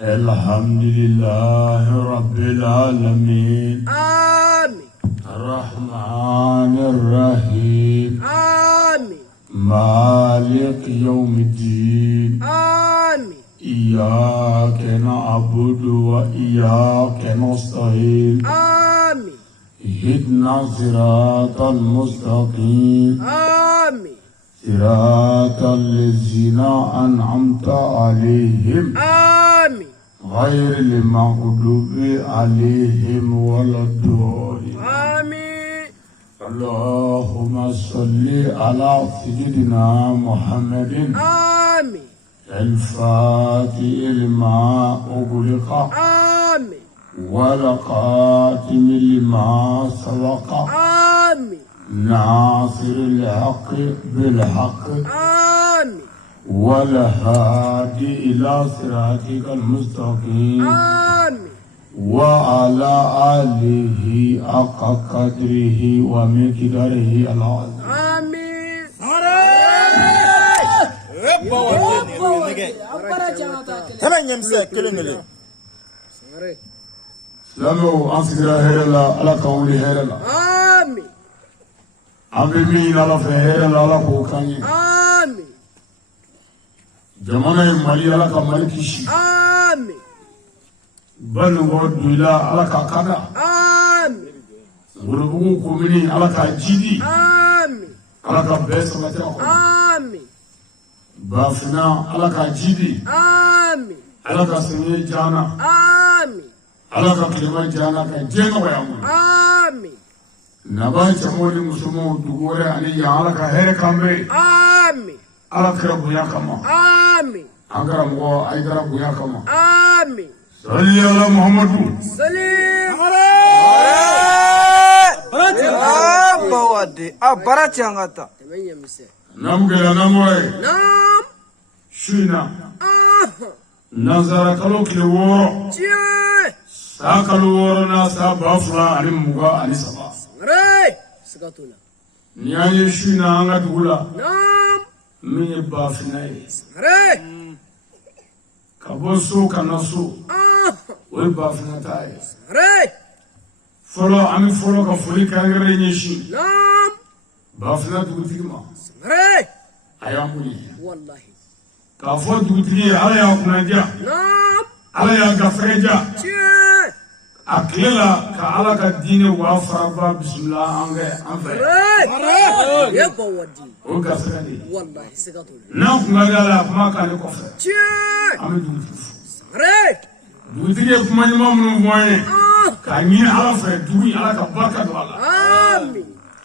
الحمد لله رب العالمين آمين الرحمن الرحيم آمين مالك يوم الدين آمين إياك نعبد وإياك نستعين آمين اهدنا الصراط المستقيم آمين صراط الذين أنعمت عليهم آمين غير المغضوب عليهم ولا الضالين. آمين. اللهم صل على سيدنا محمد آمين الفاتح لما أغلق آمين والقاتم لما سبق آمين ناصر الحق بالحق آمين والهادي إلى صراطك المستقيم آمين وعلى آله حق قدره ومقداره العظيم آمين لمو أنسكر هيرلا على كوني هيرلا آمين أبي مين على فهيرلا على كوكاني آمين جمانا مالي على كمالي كيشي آمين بلغو دولا على كاكادا آمين وربو كوميني على كاجيدي آمين على كبس متى آمين بافنا على كاجيدي آمين على كسمي جانا آمين على كلمة جانا كجينا ويامون آمين نبأ جمولي مسلمو دغوري علي على كهير كامبي آمين على كربو يا كما آمين أكرم هو أي كربو يا كما آمين صلي على محمد سليم نمجل نموي نعم شينا نزار كلو كلوورو جيه ساكلوورو ناسا بافلا علي مغا علي سبا ري سكاتولا نياني شينا anga dugula نعم مي بافناي ري كابوسو كناسو وي بافنا تاي ري فلو امي فلو كفولي كانغري نيشي نعم بافنا دغتيما ري اياموني والله كافو دغتي على يا كناجا نعم على يا غفرجا جيه أكللا كعلى الدين وافربا بسم الله أنفع ري يبقى ودي وكسرني والله سكاتولا نحن نقول ما كان يكفر جيه أمي دوتي ري دوتي كم يوم من مويه كأني على فدوي على كبركة الله آمين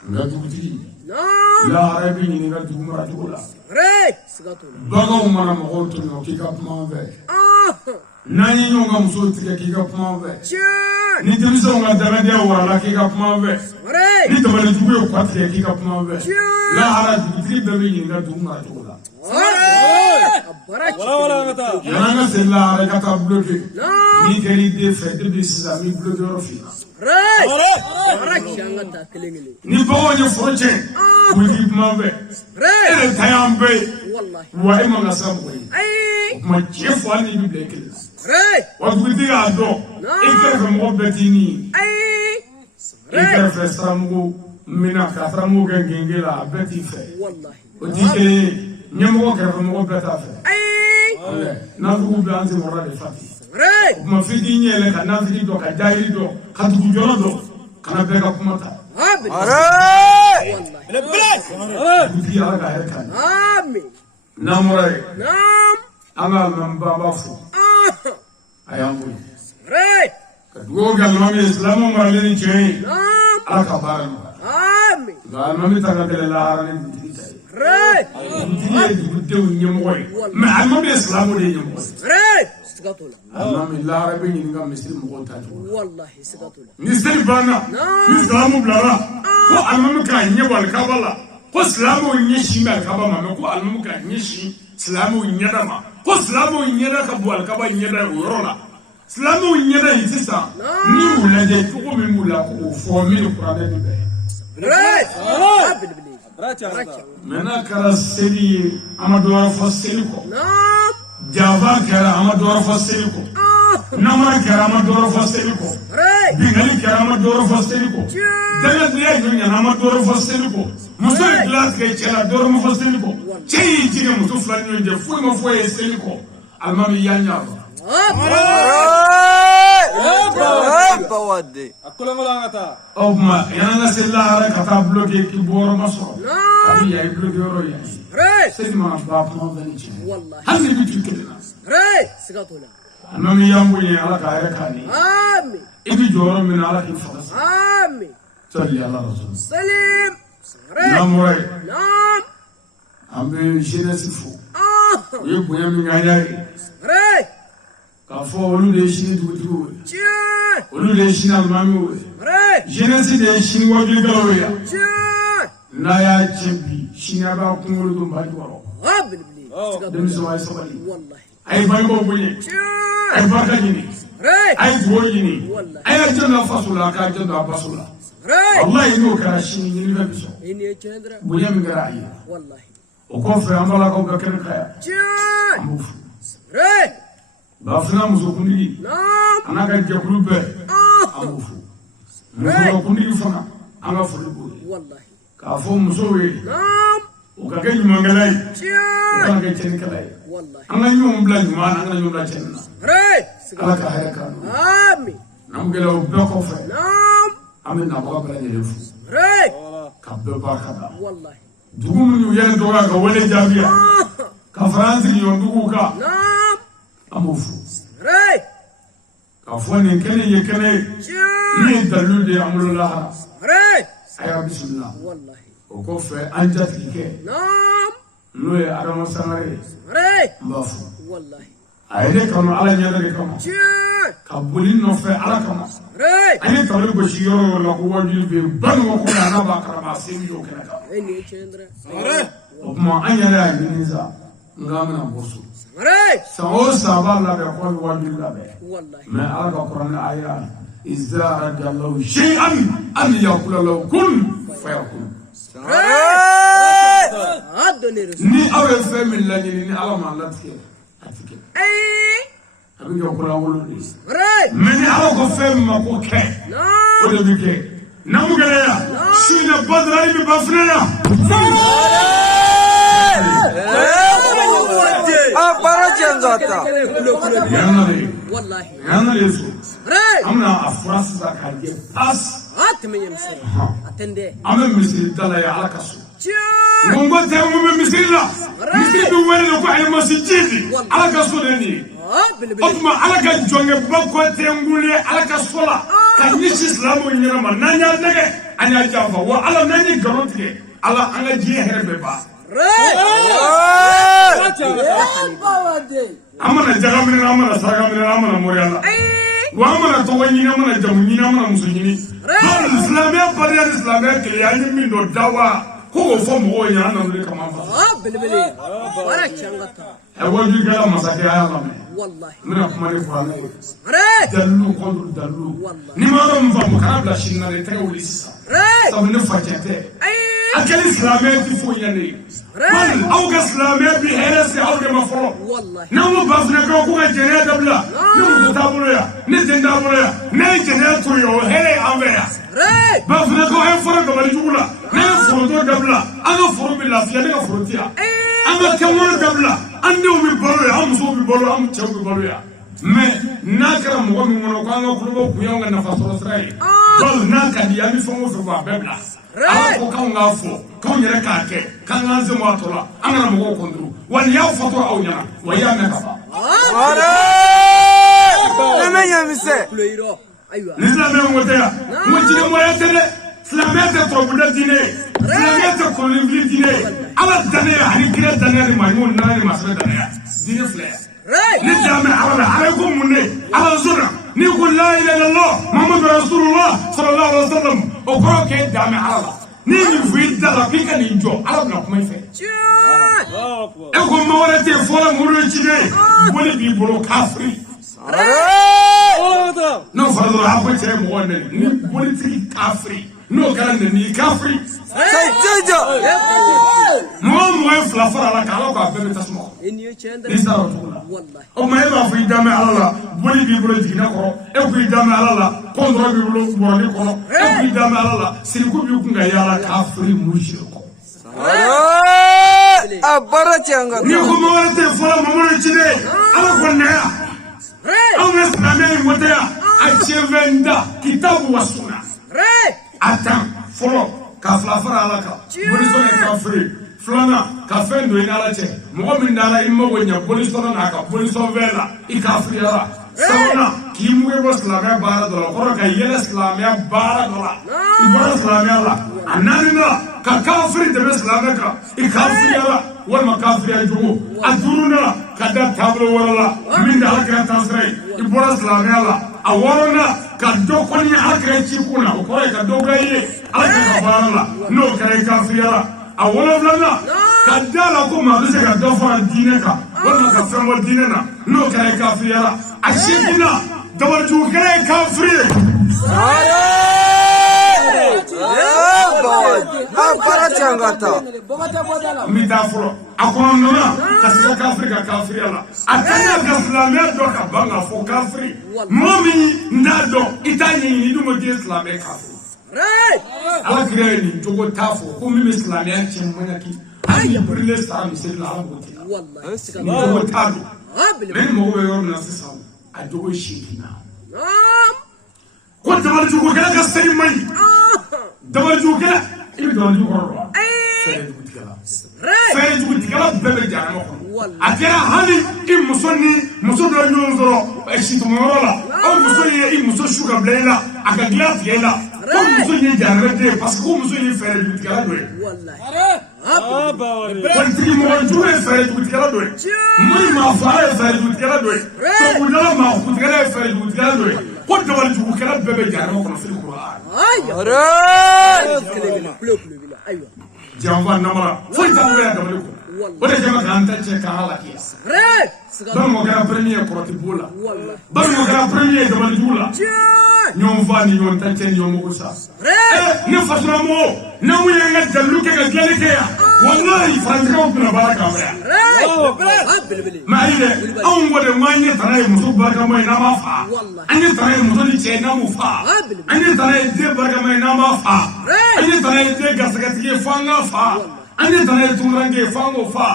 دوتي نعم لا عربي نيجا دوم راتولا ري سكاتولا بعو منا مقول تنو كي كم في ناني يوم مسوي كي كم في جيه نتمسون على دمدي ولا كي كم في ري نتمنى تقول قاتل كي كم في جيه لا عربي دوتي دمي نيجا دوم راتولا Yana sella areka ta bloqué. Ni kali de fait de bisami bloqué rofina. Ni bawo ni froche. Kuli mabe. Ele tayambe. Wa ima nasamwe. Ma chefo ani bibleke. Wa gudi ado. Ikere mo betini. Ikere festramu mina katramu gengela beti fe. Wallahi. Odike nyamo kere mo beta fe. Nafugu blanzi morale fati. Kuma fiti nyele ka nafiti do ka jairi do ka dugu jolo do kana bega kumata. Buti ala ka herka. Amin. Namurai. Nam. Anga nambaba fu. Ayamu. Ka dugo galmami islamu maralini chei. Nam. Ala ka baran. Amin. Galmami tagadele la harani buti chei. Buti buti unyemoy. Ma almami islamu de nyemoy. سكاتولا أمام الله ربي ينقى مسلم مقولتاته والله سكاتولا مسلم بانا مسلم بلارا كو أمام كان يبال كابلا كو سلامو ينشي مال كابا ما كو أمام كان ينشي سلامو يندا ما كو سلامو يندا كبوال كابا يندا ورولا سلامو يندا يتسا نيولا دي كو ميمولا كو فومي القرآن دي منا كرا سيدي أمادوار فاسيلكو Java kera amadoro faseliko. Namara kera amadoro faseliko. Bingali kera amadoro faseliko. Dala diya dunya amadoro faseliko. Muso glass ke chela doro faseliko. Chei chige muso flani nje fuwe mafuwe seliko. Almami yanya. Oma yana sella hara kata bloke ki boro maso. Kabi ya bloke oro ya. Sema baba mo veni. Wallahi. Hali bitu kelena. Sgatula. Anami yangu ye ala ka yare kani. Amin. Ibi joro min ala ki fas. Amin. صلي على رسول سليم نعم وي نعم أم بشنسفو يبغى من غيري كافو ولو ليشني دوتو ولو ليشني المامو جنسي ليشني وجلي كلويا نايا تشبي شنيا باكمل دوم باجورو دم سواي سوالي والله أي بايبو بني أي باكاني أي بويني أي جنا فاصولا كاجنا فاصولا والله ينو كراشيني ينبسو بني من غيري والله وكوفي عملا كوكا كنكايا موف بافنا مزوكوني أنا كان جاكلو بي موف مزوكوني فنا أنا فلبوي والله كافو مزوي وكاكي مانغلاي وكاكي تنكلاي والله أنا يوم بلا جمان أنا يوم بلا تننا ألا كهيكا آمين نمجلو بكوفي أمين نبغى بلا نلفو كابل باكدا والله دوغم يوين دوغا كولي جابيا كفرانسي يون دوغوكا أموفو كفوني كني يكني يدلو دي أمر الله أيا بسم الله والله وكوفي أنجت كي نوي أرما سمري مافو والله أيدي كانوا على نيادري كما كابولين نوفي على كما أيدي كانوا بشيرو لقوة جلبي بنو وكونا نبا كرما سيميو كنكا وكما أنيانا ينزا نغامنا بوسو سأو سابا لابي قوي والجل لابي ما ألقى قرآن آيات إذا رد الله شيئا أن يقول له كن فيكون ni awe femi lani ni ala ma latike atike abi ko kula wolo ni meni ala ko femi ma ko ke o de bike namu gele ya sina badrani bi bafnena barajangata wallahi yana yesu amna afras zakaje pas atme yemse atende ame misiri dala ya ala kasu mungo te mu misiri la misiri bi wele ko ay masjidi ala kasu deni otuma ala ka jonge bako te ngule ala kasu la ka nishi islamu nyama nanya nege anya jamba wa ala nani garotige ala anga jiye herbe ba amana jagamina amana sagamina amana moriala wa amana tawanyina amana jamunyina amana musunyini islamia bariya islamia kiyani mindo dawa ko fo mo nya na le kama fa bilbili wala changata awaju gala masaki aya lame wallahi mina kuma ne qur'an dallu qadru dallu ni ma dum fa mukarabla shinna le tawlis sabu ne fakete akal islamia ti fo yani man aw ga islamia bi herasi aw de mafro wallahi namu bafna ko ga jere dabla namu tabulu ya ni tinda bulu ya ne jere to yo hele ambeya bafna ko e foro ga bali jugula ne foro do dabla ana foro bi lafiya ne ga foro tiya ana kamon dabla ande o bi bolo ya am so bi bolo am chew bi bolo ya me nakara mo mi mono ko anga kulo ku yonga na fasoro srai bol naka di ami fo mo fo ba bebla ala ko kan nga fo kan yere ka ke kan nga ze mo atola anga mo ko kondru wal ya foto aw nya wa ya na ka ara neme yamise pleiro aywa l'islam mo teya mo jine mo ya tele islam te to bu de dine islam te ko le bi dine ala dane ani kire dane ni ma mo na ni masre dane dine fle ni jame ala alaykum munne ala zura ni qul la ilaha illallah muhammad rasulullah sallallahu alaihi wasallam o ko ke jame ala ni ni fi dala pika ni jo ala na kuma fe e ko ma wala te fola muru chide boli bi bolo kafri no fadlo hapo che mo wonne ni boli ti kafri no garande ni kafri sai jojo mo fla fara la kala ko abbe tasmo eniyo chendre ni saro tula wallahi o ma e ba fi jame ala boli bi bolo jigina ko e ko jame ala kondro bi bolo bolo ko e ko jame ala siriku bi kunga yala kafri mushriko abara changa ni ko mo wala te fola mo mo chide ala ko ne أنا سامي متى أشيفندا كتاب وسنة أتام فلو كافلا فرا لك بوليسون كافري فلانا كافين دوين على شيء مقابل نارا إما وينيا بوليسون ناكا بوليسون فيلا إكافري لا Sauna kimu ebo Islamia bara dola koro ka yele Islamia bara dola ibara Islamia la ananina ka kafiri de Islamia ka ikafiri la wal makafiri ajugo aduruna kada tablo wala min da hakra tasrai ibara Islamia la awarona ka dokoni hakra chikuna koro ka dogaye hakra bara la no kare kafiri la awala blana kadala ko ma bise ka dofa dineka wala ka famo dinena no kare kafiri la ashidina dabarju kare kafiri Abara changata mitafuro akonona kasika kafiri ka kafiri la atanya ka islamia do ka banga fo kafiri momi ndado itani ni dumo di islamia kafiri ala kire ni jogo tafo ko mi islamia chimwana ki ay burile sara misila abuti wallahi jogo tadu men mo we yor na sisa ajogo shikina ko dabarju ko kala ka sey mai dabarju kala ibi dabarju ko fere juguti kala bebe jaramo ko akira hali imusoni musodo nyonzoro eshitumorola o musoye imuso sugar blela akagla fiela ko musoye jarete parce que musoye fere juguti kala doy wallahi ko mo jure fere juguti kala doy muri ma fare fere juguti kala doy so udala ma juguti kala fere juguti kala doy ko dawal juguti kala bebe jaramo ko fil qur'an aywa Jamba namara foi tambe ya dabale ko wala jama kan ta che ka halaki don mo gara premier ko tibola don mo gara premier dabale dula ñom fani ñon ta che ñom ko sa ne fasura mo na mu yanga jallu ke ga gele ke ya wallahi franka ko na baraka ya ma ile on wode manye tanay muso baraka mo na ma fa anye tanay muso ni che na mu fa anye tanay de baraka mo na ma fa anye tanay de gasagati ke fa nga fa anye tanay tungrange fa ngo fa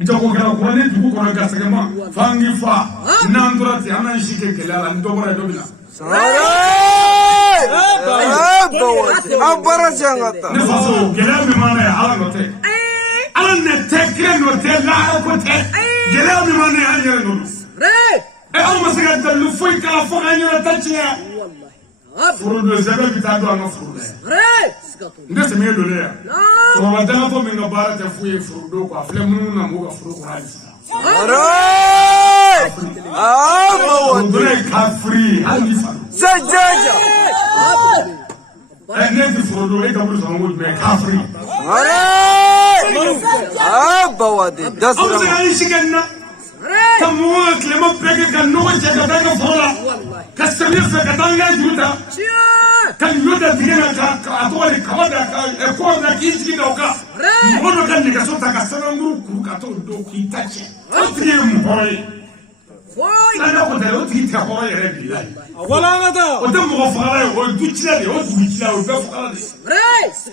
jago kala ko ne dugu ko gasagama fa ngi fa nandurati anan shike kelala ndobora dobila Abara changata ne faso kelala mi mana ya ala note ala ne tekre note la ko te kelala mi mana ya nyere no au masaka dalu foi kala fo anyere tachiya furu de zebe bitado ana furu nde se me dole ya to wadala to mi ngabara te fuye furu do ko afle munu na mo ga furu ko hadisa dole kafri halifa Sajaja ne di furu do e kaburu so mo me kafri bawade dasura au se shiganna tamu klema pege kan no je ka danga fola kasami fe ka danga juta kan yuda digena ka atwali kawada ka ko na kinji na ka mono kan ni ka sota ka sana nguru ku ka to do ki tache otri mboy ana ko da otri ta ko yere billahi wala ngata o de mo fara o duchila de o duchila o be fara de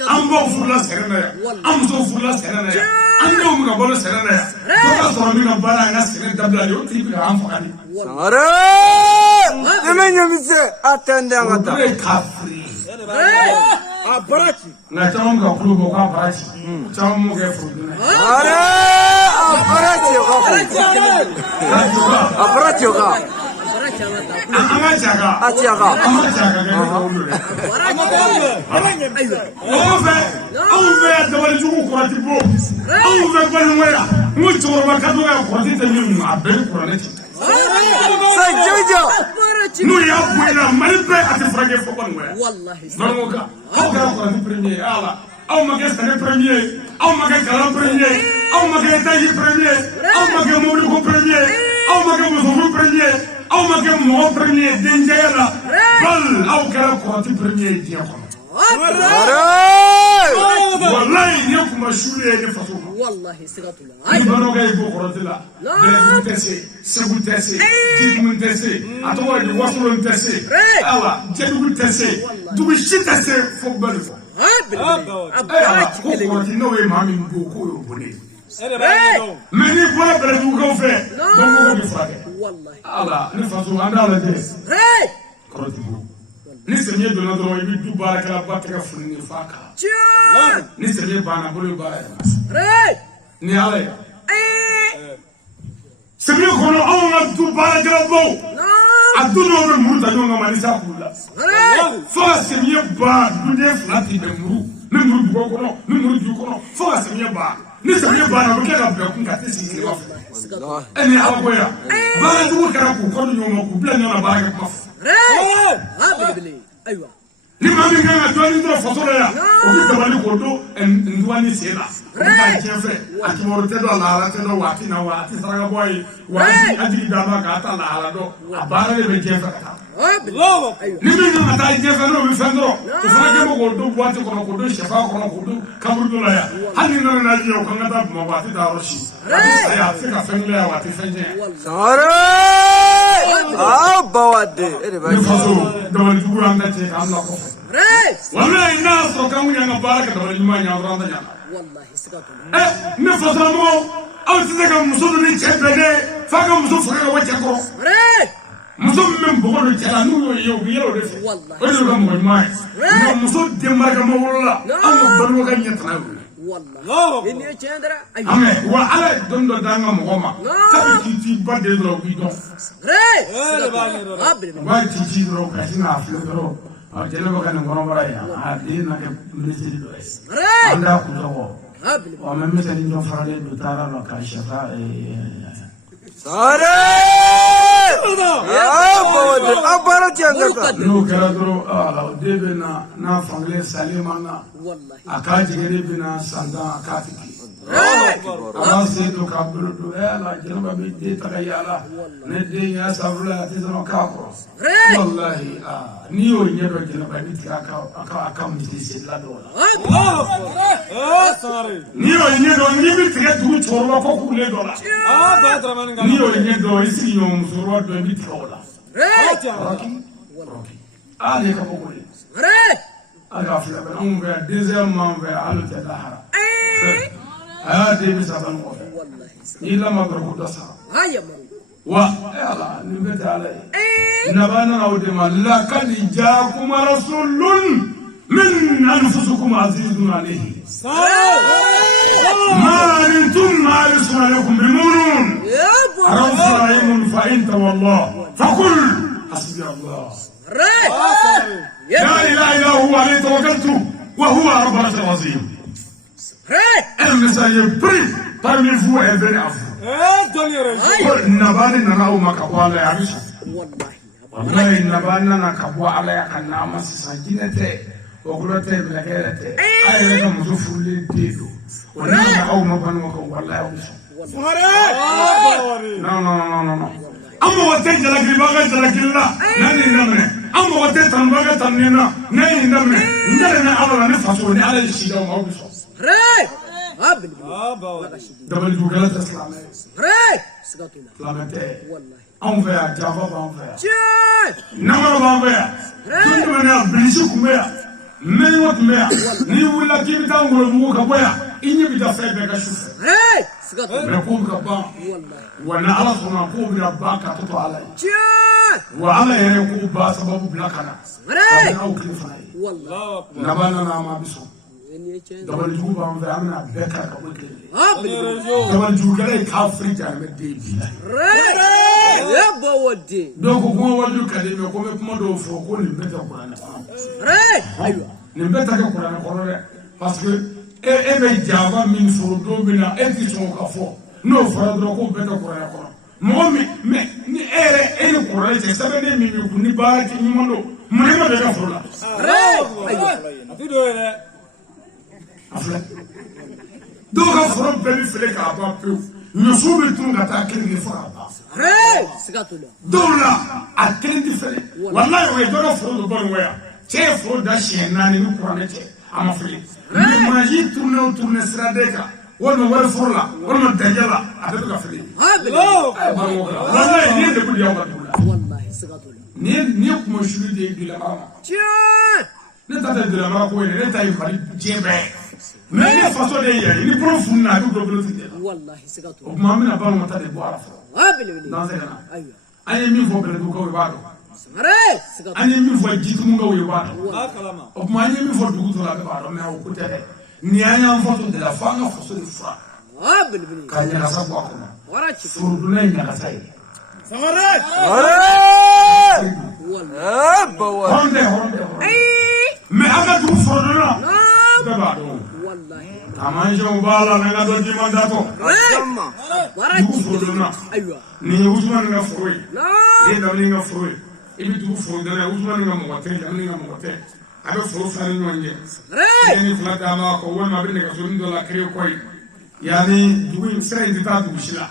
ambo furla serena ya amzo furla serena ya ando mo bolo serena ya ko ka so mi na bara nga serena dabla de otri bi ka am fara de demenya mise atende ngata kafri abarachi na tamu ka kulu ko abarachi tamu ke fuduna abarachi ga anga jaga atiaga on veut dabal jugu ko tibo on veut balwaya mu chorba kadu ya ko tite ni abe ko ne Sajaja nu ya buena malbe ati frage fo balwaya wallahi namoka ko ga ko ti premier ala aw mage sane premier aw mage kala premier aw mage taji premier aw mage mobli ko premier aw mage mo premier aw mage mo premier denjayala bal aw kala ko ti premier dia ko wallahi ne kuma shule ne faso wallahi sigatula ay bano gay ko korotila de tese segu tese dimu tese atwa di wasolo tese ala jedu tese dubi shitese fo balo abaki ko no we mami ngo ko yo bone meni bola bere du ko fe don ko di fage wallahi ala ne faso andala de korotibu ni sɛnɛ donna dɔrɔn i bɛ du baarakɛla ba tɛgɛ funi ni fa kan ni sɛnɛ banna bolo baara yɛrɛ ni ala ye sɛnɛ kɔnɔ anw ka du baarakɛla baw الدنيا والمرود اليوم ما نساء كلها فاسم يبا دنيا فلاتي بمرود نمرود بوكونو نمرود يكونو فاسم يبا نساء يبا نبكي بيكون كاتسي كيف أني أبويا بعد وكرا كل يوم كبلنا أنا بعرف أيوة لما بيجي دواني ده فصولة وفي دواني كودو دواني سيلا وفي كيفه أكيد تدو على تدو واتينا واتي سرعة بوي واتي أدي دابا كاتا على دو أبارة بيجيفه لما بيجي متى يجيفه لو بيفندرو تفرق كم كودو بواتي كنا كودو شفا كنا كودو كمرو لا هني نرى ناجي وكنا دا مواتي داروشي أيه فيك فنجلا واتي فنجلا سارة بوادي نفسه دواني تقول عندك كاملا والله الناس وكانوا ينبارك دواني ما ينبرون دنيا والله سكتوا نفسه مو أو تذكر مسؤول نيجي فاكر مسؤول فكرة وجهكوا مسؤول من بقول الكلام يو رفي ولا كم ماي مسؤول دمار كم ولا أنا بنو كان يتناول والله إني أشندرا أمي وعلى دم دانا مغما كابي تي بدل لو بيدو ما تيجي لو كاسين عفلو جلبك أنا غرام رايا هذه نك مريسي دوس أنا كذا ومن مثل إنه فرالي بتارا لو كاشفا سارة بوادي أبارة يا لو كرادرو لو دبنا نافعل سليمانا أكاد جريبنا ساندا أكادك أراسيدو كابلو لا جنبا بيدي تغيالا ندي يا سبلا تزنو كابرو والله نيو نيرو جنبا بيدي أكام تيسي لا دولا نيو نيرو نيبي تغيرو توروا كوكو لي دولا نيو نيرو يسي يوم سوروا بيدي تغولا روكي عليك بقولي أغافل بنوم في ديزيرمان في على تداهرة هذه بسبب والله إلا ما بركض صار هيا ويلا نبت عليه نبانا نودم لقد جاءكم رسول من أنفسكم عزيز عليه ما أنتم عارفون عليكم بمنون رسول رحيم فإن والله فقل حسبي الله لا إله إلا هو عليه توكلت وهو رب العرش العظيم. Je prie parmi vous et venez à vous. Nabani nanao makabwala ya Aisha. Wallahi nabana nakabwala ya kanama sisajinete. Okulete bilagete. Ayeka muzufuli dido. Wanana au mabanu wako wallahi Aisha. No. Amma wate jalagribaga jalagilla. Nani namne. Amma wate tanbaga tanina. Nani namne. Ndale na awala nefaso ni ala shida wa Aisha. Dabal jugalat Islamé. Islamé. Envers Java envers. Namara envers. Tout le monde blessé combien. Mais what mer. Ni wula kibita ngolo muka boya. Inyi bita febe ka shufa. Mais ko ka ba. Wana ala sona ko bi baka to ala. Wa ala yere ko ba sababu blakana. Au klifa. Wallah. Nabana na ma biso. Dabal juba envers amna beka ka wikle. Dabal jugale ka frita me debi. Donc ko wadu kademe ko me kuma do fo ko ni beta Qur'an. Ni beta ka Qur'an ko re parce que e be java min furdo bina e ti so ka fo no furdo ko beta Qur'an ko mo mi ni ere e ni Qur'an je sabe ne mi ku ni ba ti ni mondo mo ne ma be ka furla afido ere afla do ka furo be mi fele ka ba pe no so be tun ga ta kin ni fura ba dola a kelen di fere wallahi we do furo do bon waya che furo da shena ni Qur'an che ama fili ni ma yi tourner stradeka wala wala furla wala dajala abe ka fili wallahi ni de budi yawa dola wallahi sigatula ni kuma shuru de la mama ne ta de la mama ko ne ta yi fari jebe mais ni façon de yi ni profunda du problème wallahi sigatula o mamina ba mo ta de boara dans ce cas ayo ay mi fo bele ko ba do ani mi fo jitu mu ngaw yo ba do o ma ni mi fo dugu to la ba do mais o ko tede ni anya fo to de la fa nga fo so de fra ka nya sa ba ko wara ci furu du ne nya ka sai samare mais an ka dugu forodonna bɛɛ b'a dɔn a man jɛn b'a la nka dɔ di man datɔ dugu forodonna nin ye Usumani ka foro ye nin ye Damini ka foro ye i bɛ dugu forodonna ye Usumani ka mɔgɔ tɛ Damini ka mɔgɔ tɛ a bɛ foro fila ni ɲɔgɔn cɛ ni fila d'a ma kɔ walima a bɛ nɛgɛsonin dɔ la kere kɔ ye yanni dugu in sira in tɛ taa dugu si la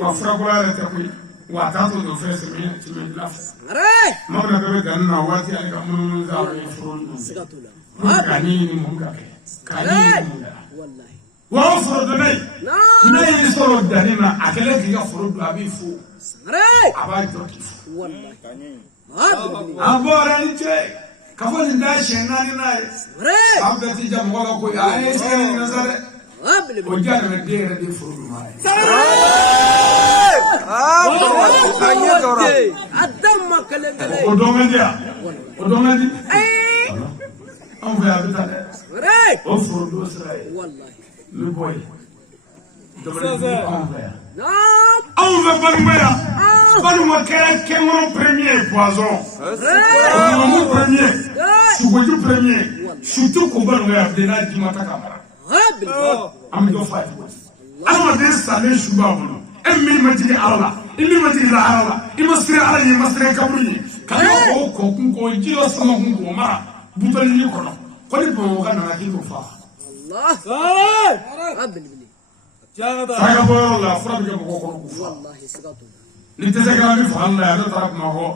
wa furakɔla yɛrɛ tɛ koyi wa a t'a to dɔ fɛ sɛmɛ fila fɛ Mamana bɛɛ bɛ danni na waati ale ka munumunu sa a ye foro ninnu k'a ɲɛɲini mun ka kɛ k'a ɲɛɲini mun ka wa o forodonna ye ne y'i sɔrɔ danni na a kɛlen k'i ka foro don a b'i fo a b'a jɔ k'i fo a bɔra ni cɛ ka fɔ nin da siɲɛ naani n'a ye a bɛɛ ti ja mɔgɔ la koyi a ye sɛgɛn ɲininka sa dɛ o diya de bɛ den yɛrɛ de foro dun ma ye. O dɔn man di yan o dɔn man di anw fɛ a bɛ taa dɛ o foro don sira ye n bɛ bɔ yen jamanadenw anw fɛ yan anw fɛ Banikɔya Banikɔya kɛra kɛnkɔrɔ premier poisson ɲɔmu premier sukoju premier surtout ko Banikɔya bɛɛ n'a ji ma ta ka mara an bɛ dɔ fa ye adamaden salen su b'a bolo e min ma jigin Ala la i min ma jigin lahara la i ma siran Ala ye i ma siran kaburu ye ka k'o kɔkun k'o ji dɔ sama kun k'o mara butɔlini kɔnɔ ko ni Bamakɔ ka nana k'i k'o fa saraka bɔ yɔrɔ la fura bɛ kɛ mɔgɔw kɔnɔ k'o fa ni tɛ se kɛra min fagali la yan ne taara Bamakɔ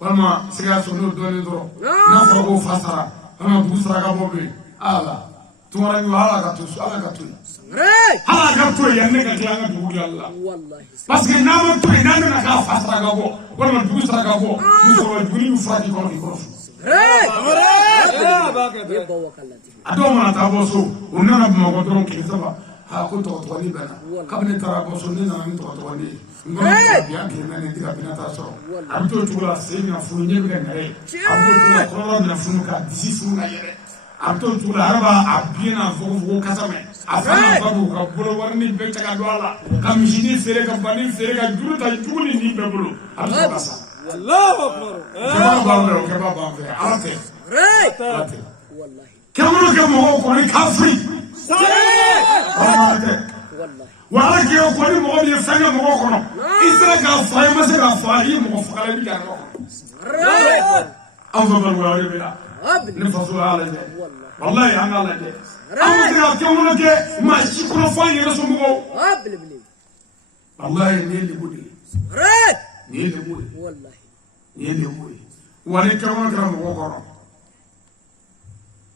walima Sikaso n'o dɔɔnin dɔrɔn n'a fɔra k'o fa sara walima dugu saraka bɔ bɛ yen ala tunkara ɲuman ala ka to yen ala ka to yen yan ne ka tila an ka dugu dilanli la parce que n'a ma to yen n'a nana k'a fa saraka bɔ walima dugu saraka bɔ musokɔrɔba jugunin bɛ fura k'i kɔnɔ k'i kɔrɔ a dɔw mana taa bɔ so u nana Bamakɔ dɔrɔn tile saba ko tɔgɔtɔgɔnin bɛ na kabini taara bɔ so ne nana ni tɔgɔtɔgɔnin ye n ko bi an tile naani tɛ ka binata sɔrɔ a bɛ t'o cogo la sen bɛna funu ɲɛ bɛ kɛ nɛrɛ ye a b'o cogo la kɔrɔlɔ bɛna funu ka disi funu ka yɛlɛ a bɛ t'o cogo la araba a biyɛn na fogofogo kasa mɛn a fana ba don ka bolo warini bɛɛ cɛ ka don a la ka misinin feere ka bani feere ka juru ta jugu ni nin bɛɛ bolo a bɛ sɔrɔ ka sa kɛmɛ b'an fɛ o kɛmɛ b'an fɛ ala tɛ kɛmɛ kɛ mɔgɔw kɔni k'a firi wa ala kɛ o kɔni mɔgɔ min ye fɛn kɛ mɔgɔw kɔnɔ i sera k'a fɔ i ma se k'a fɔ i ye mɔgɔ faga i bɛ kɛ mɔgɔ anw fɛ Banikɔya de bɛ yan ne faso y'a lajɛ walayi an k'a lajɛ an bɛ se ka kɛwolo kɛ maa si kɔnɔ fɔ an yɛrɛ somɔgɔw walayi nin ye lebu de ye nin ye lebu ye wa ni kɛwolo kɛra mɔgɔw kɔrɔ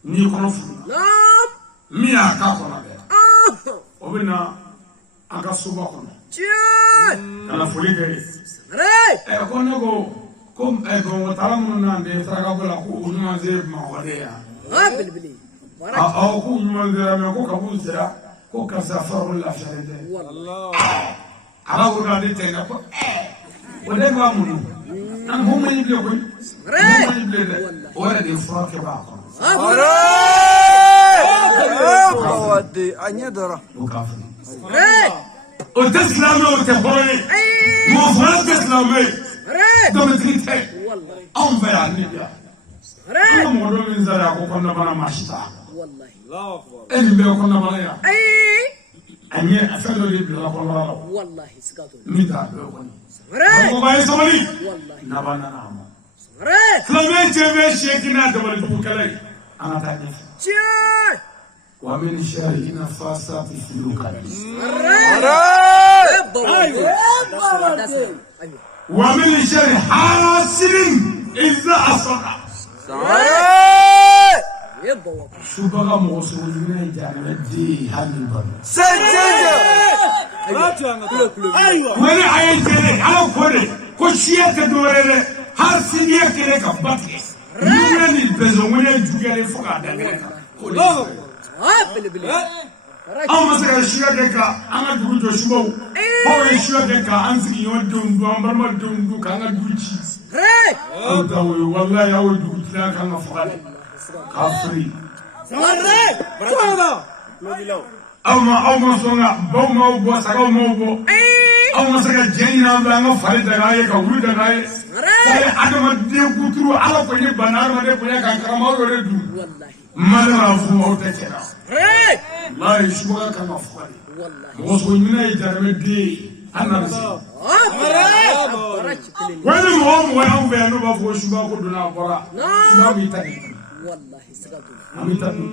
n'i kɔnɔ furula min y'a k'a kɔnɔ dɛ o bɛ na an ka soba kɔnɔ ka na foli kɛ ye ko ne ko Bamakɔtala minnu na de saraka bɔ la ko u ɲuman se Bamakɔ de yan k'u ɲuman sera mɛ ko kab'u sera ko karisa farikolo lafiyalen tɛ a b'a wolo ale tɛ nka ko o de b'a mun an ko man ɲi bilen koyi man ɲi bilen dɛ o yɛrɛ de fura kɛ b'a kɔnɔ a ɲɛ dɔrɔn o k'a fili o tɛ silamɛ o tɛ hɔrɔn ye mɔgɔ fana tɛ silamɛ ye dɔmɛtigi tɛ anw fɛ yan ne bi yan an ka mɔgɔ dɔ min sara ko kɔnɔnabana maa si t'a e nin bɛɛ kɔnɔnabana yan a ɲɛ a fɛn dɔ de bila kɔnɔbara la min t'a bɛɛ kɔni mɔgɔba ye sabali naba nana a ma silamɛ cɛ bɛ seegin n'a dabalijugu kɛlɛ ye an ka taa ɲɛfɛ wa min sharri nafasati fil uqad wa min sharri hasidin idha hasada subaga mɔgɔ sugujugu ye jahanama den hali ban wani a ye jɛnɛ ala ko de ko siya tɛ dɔwɛrɛ dɛ hali siniya kɛlɛ ka ba tigɛ ɲuman ni bɛnsɔnwɛlɛ juguyalen fo k'a dangɛrɛ kan ko de anw ma se ka siya kɛ ka an ka dugu jɔ subaw aw ye siya kɛ ka an sigiɲɔgɔndenw dun an balimadenw dun k'an ka dugu ci aw ta o ye walayi aw ye dugu ci k'an ka faga de k'a firi aw ma sɔn ka baw m'aw bɔ sagaw m'aw bɔ aw ma se ka jɛn ɲini an fɛ an ka fari daga ye ka wuli daga ye adama den kuturu ala ko ni banar ma de bonya kan karama yore du wallahi mala fu mo te kera la yishbuka kama fali wallahi moso nyina ijarame de anabisa wani mo wana be no ba fo shuba ko duna bora ba mi tani wallahi sagatu ami tani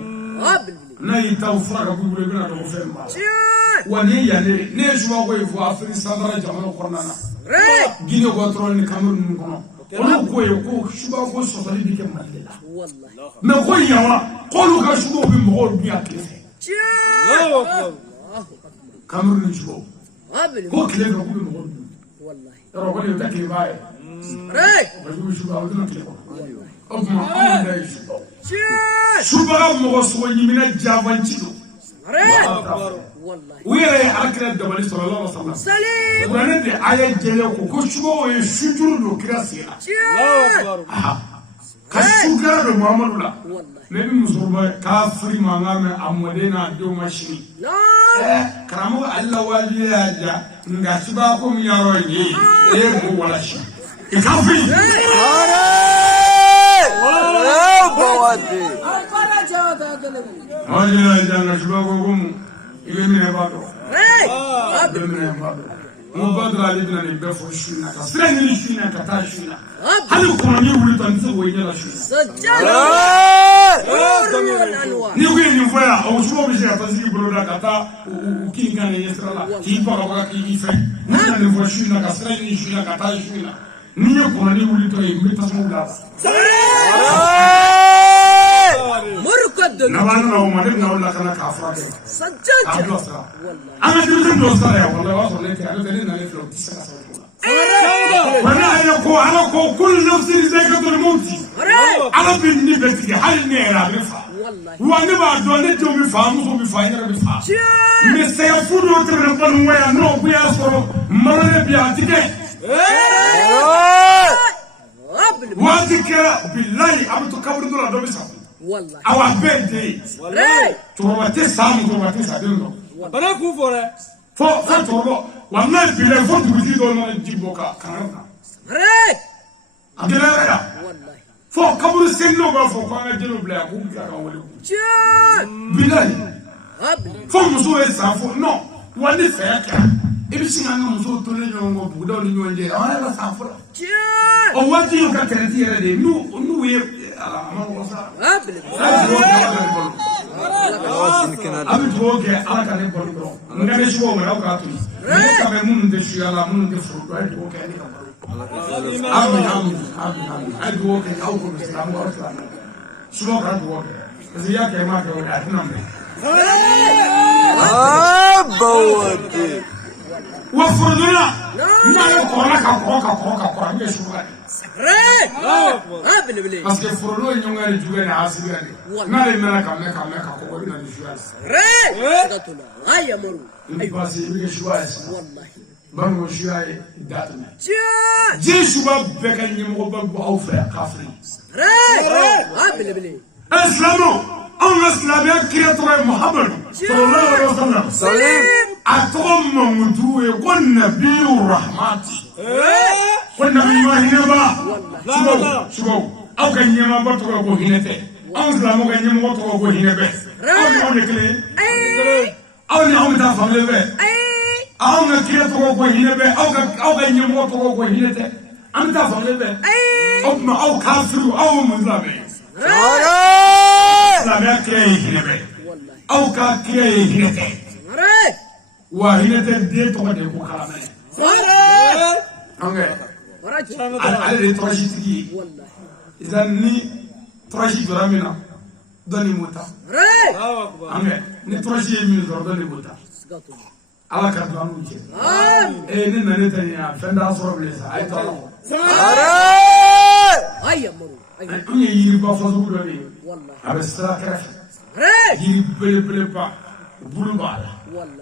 na itawfura ko bure bina to femba wani ya ne shuba ko ifo afri sadara jamano kornana gine ko tron ni Cameroun kono ono ko e ko shuba ko so tali bi ke malila wallahi me ko yawa ko lu ka shuba bi mo bi akile Cameroun ni shuba ko kile ko bi mo wallahi ro ko le takli bae ba shuba ko na kile ko amma amda shuba shuba mo so ni mina javanci do ويرى أكل الدبلي صلى الله عليه وسلم سليم ونندي آية جلّه كوكشوا ويشجروا لكراسينا كشجرة محمد الله نبي مسلم كافر معناه أمودنا دوماشي كرامو الله والي أجا نعشباكم يا رجال مو ولا شيء كافر هذا جانا شبابكم إلمي بادو إلمي بادو مبادرة لبنا نبفوشنا كسرني شينا كتاشنا هل كوني ولي تنسو وينلا شينا نيوغي نيوفيا أو شو بيجي أتزيك برودا كتا وكين كان يسرلا كيبا كبا كيفي نيوغي نيوفيا كسرني شينا كتاشنا نيو كوني ولي توي ميتاسمولا نبأنا وما نبنا ولا كنا كافرين. سجّد. أنا جلست دوسرة يا والله واصل لك أنا ترى نالي فلوت تسعة. أنا كو كل نفس ذاك الموت. أنا بني بتجي حال نيرا بفا. وأنا بعد وأنا جو بفهم سو بفاين را بفا. مسيفون وتربون ويا نو بيا صرو مرة بيا تيجي. وذكر بالله أبو تكبر دولا دوبسا. والله our birthday turobate sam turobate sadino bana ku fore fo torobo wallahi bile fo tuji do no jiboka kanana agela wallahi fo kaburu senno ba fo ko na jelo bla ku ga kan wole bilahi fo muso e sa fo no wani fe ka ibi singa muso to le nyongo budo ni nyonje ala la sa fo o wati yo ka trenti era de nu we أبي توجه على كلام بلوغ نقدر نشوفه من أوقات نكمل من دشيا لا من دفرود أي توجه أني كمل آمين أي توجه أو كل سلام ورسلام شو كان توجه زيا كمان توجه أحنا بودي وفرضنا ما يقولك كوكا يشوفه parce que furolo nyongari jugani asibiyani nale mena kamne kako bina nishuasi aya maru ay basi bige shuasi wallahi bango shuai datna je shuba beka nyimo babu au fa kafri islamu on islamiya créateur Muhammad sallallahu alaihi wasallam salim atom mutuwe kon nabiyur rahmati kon nabiy hinaba شباب أو كان يوم ما بتوقع بوهينته أو زلمة كان يوم ما بتوقع بوهينته أو يوم نكلي أو يوم تفهم لبه أو نكلي توقع بوهينته أو كان يوم ما بتوقع بوهينته أم تفهم لبه أو كافر أو مزامي زلمة كلي هينته أو كلي هينته وهينته دي توقع ديكو كلامه أوكي على التراجيدي إذا ني تراجيد رامينا دوني موتا أمي نتراجيد من دوني موتا على كذا نوجي نينا نتانيا فندا صوبليسا أي ترى أي مرو أي يربا فزودني أبسترا كرف يربل با بولبالا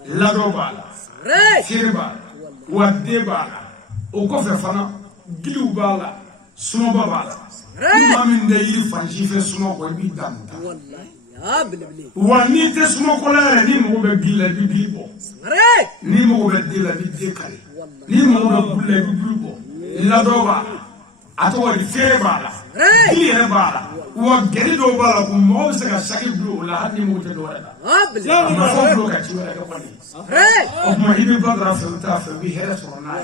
لا دوبالا سيربالا وديبالا وكوفي فنا giliw bala sumo bala ma min de yiri fanji fe sumo ko bi damta wallahi ya bilbili wani te sumo ko la ni mo be gilla di bibo ni mo be dilla di dekale ni mo be bulle di bibo la doba atwa di fere bala di re bala wa gari do bala ko mo se ka shaki blu la hanni mo te do la ma fo blu ka ci wala ka kwani o ma hibi badra fa ta fa bi here so na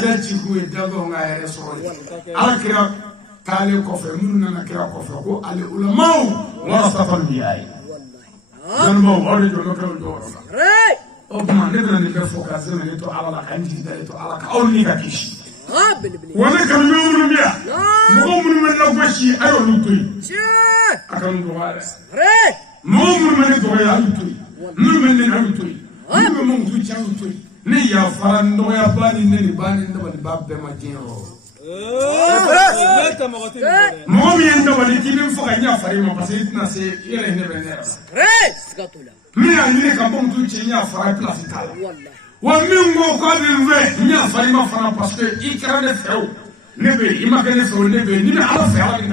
se ci ku e dago nga here so ala kira kale ko fe mun na kira ko fe ko al ulama wa safal bi ay dan mo wari do ko do o ma ne dana ni be fo ka se ne to ala la kan ji dare to ala ka o ni ka kishi wala kan yumru biya mo mun men la gwashi ayo lutoy akan do wala mo mun men do ya lutoy mun men ne lutoy mun men du chan lutoy ne ya faran do ya bani ne ni bani ne ba be ma jero mo mi en do wala kimin fo ka nya fari ma parce que na se yele ne be ne mi ya ni ka bom du chi nya fara place kala wa min go ko be we nya fari ma fara parce que ikra de feu ne be imagine feu ne be ni ala feu ala ni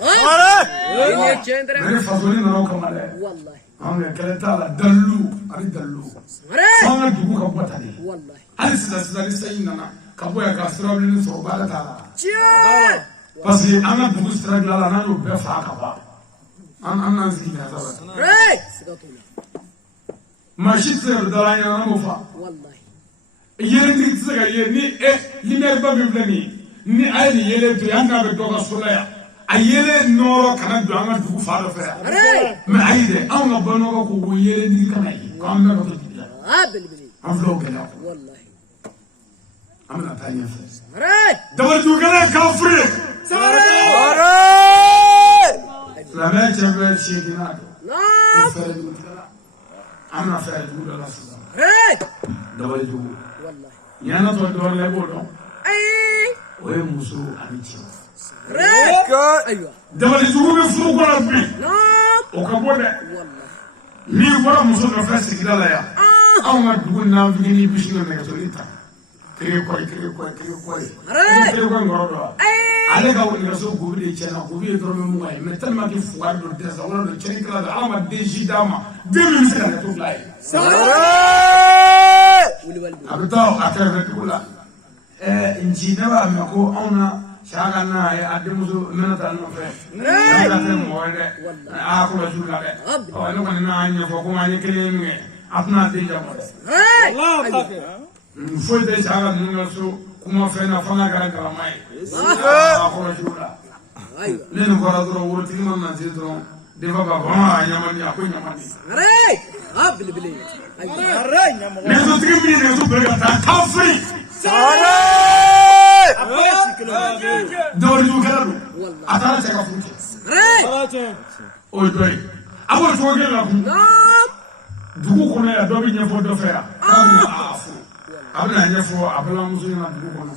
ini cendera ne fa zoni na ko male wallahi amne kala tala dallu ari dallu sama dugu ka botale wallahi ali sida ni sayin na ka boya ka sira ni so bala tala parce que ana dugu sira la na no be fa ka ba an ziki na sabata machine sir dala yana mo fa wallahi yele ndi tsaga ye ni limer ba bi blani ni ali yele to yanga be doga solaya ayele noro kana do anga dugu fa do fa ma ayide anga bono ko yele ndi kana yi ko ambe ko dilla bilbili am flo gala wallahi amna tanya fa dawal du gala kafri sare la me chebe shidina no amna fa du la sa dawal du wallahi yana to do le bodo oye muso amici aywa dawal du be fu ko rabbi o ka bode wallahi ni wala muso no fa sikida la ya awma du na vini bishino ne to lita kire ko ngoro ale ka woni so gobi de chena gobi to me mu ay metal ma ki fuar do de sa wala do cheni kala da ama de jidama de mi se na to fly abta akere kula injina ba me ko ona shaga na ya adimuso menata no fe ya fe mo de a ko la jula de o no kan na anya ko ma ni kele nge apna de jamo Allah foi de shaga no so kuma fe na fanga gara kala mai ko la jula ne no ko do wuro ti man na je do de baba ba nyamani akoy nyamani bilbili ne so ti mi ne so be ta kafri sare dawal du kala atara ta ka futi o doy abo to ge la ku dugu kono ya do bi nyefo do fe ya afu abna nyefo abla muso na dugu kono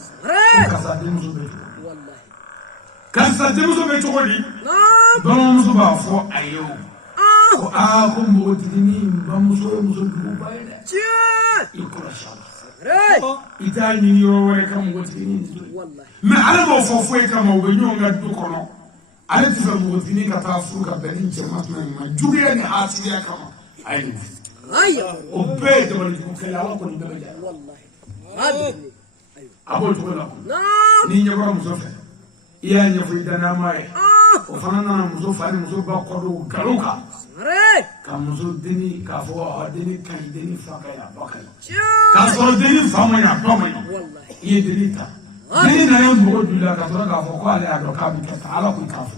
ka sa de muso be wallahi kan sa de muso be to di do muso ba fo ayo ko a ko mo dini ba muso dugu ba ene ikora shala ita ni yo wore kam wotini wallahi me ala do fofo e kam o be nyonga du kono ala ti fa wotini ka ta fu ka benin jama ma juge ni hati ya kam ayi o be de wala ku kala ala ko ni be ja wallahi abo to la ko ni nyaba muso fe iya nyafu idana mai o fana na muso fa ni muso ba ko do galuka ka muso deni ka fo deni kan deni fa ka ya ba kai ka so deni fa ma ya ba ma wallahi ye deni ta deni na yo mo dula ka so ka fo ko ale ado ka bi ka ala ku ka fo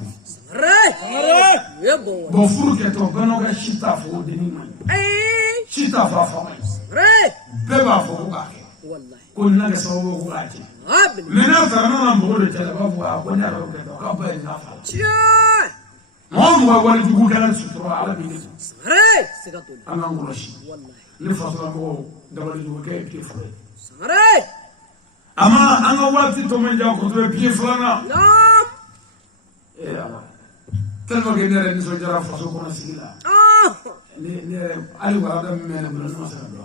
bo furu ke to bano ga shita fo deni ma shita fa fa ma be ba fo ko ka wallahi ko na ga so ko ka ti me na ta na mo do tele ba fo ko na ro ke to ka ba na fa مام ولا تقول كلام سطر على بيني أنا ماشي نفصل أبو دبل جوكي كيف أما أنا وقت تومن جاو كتب كيف لنا إيه كلمة كده نسوي جرا فصل كنا سيلا ne ali wala da mena bula no sa do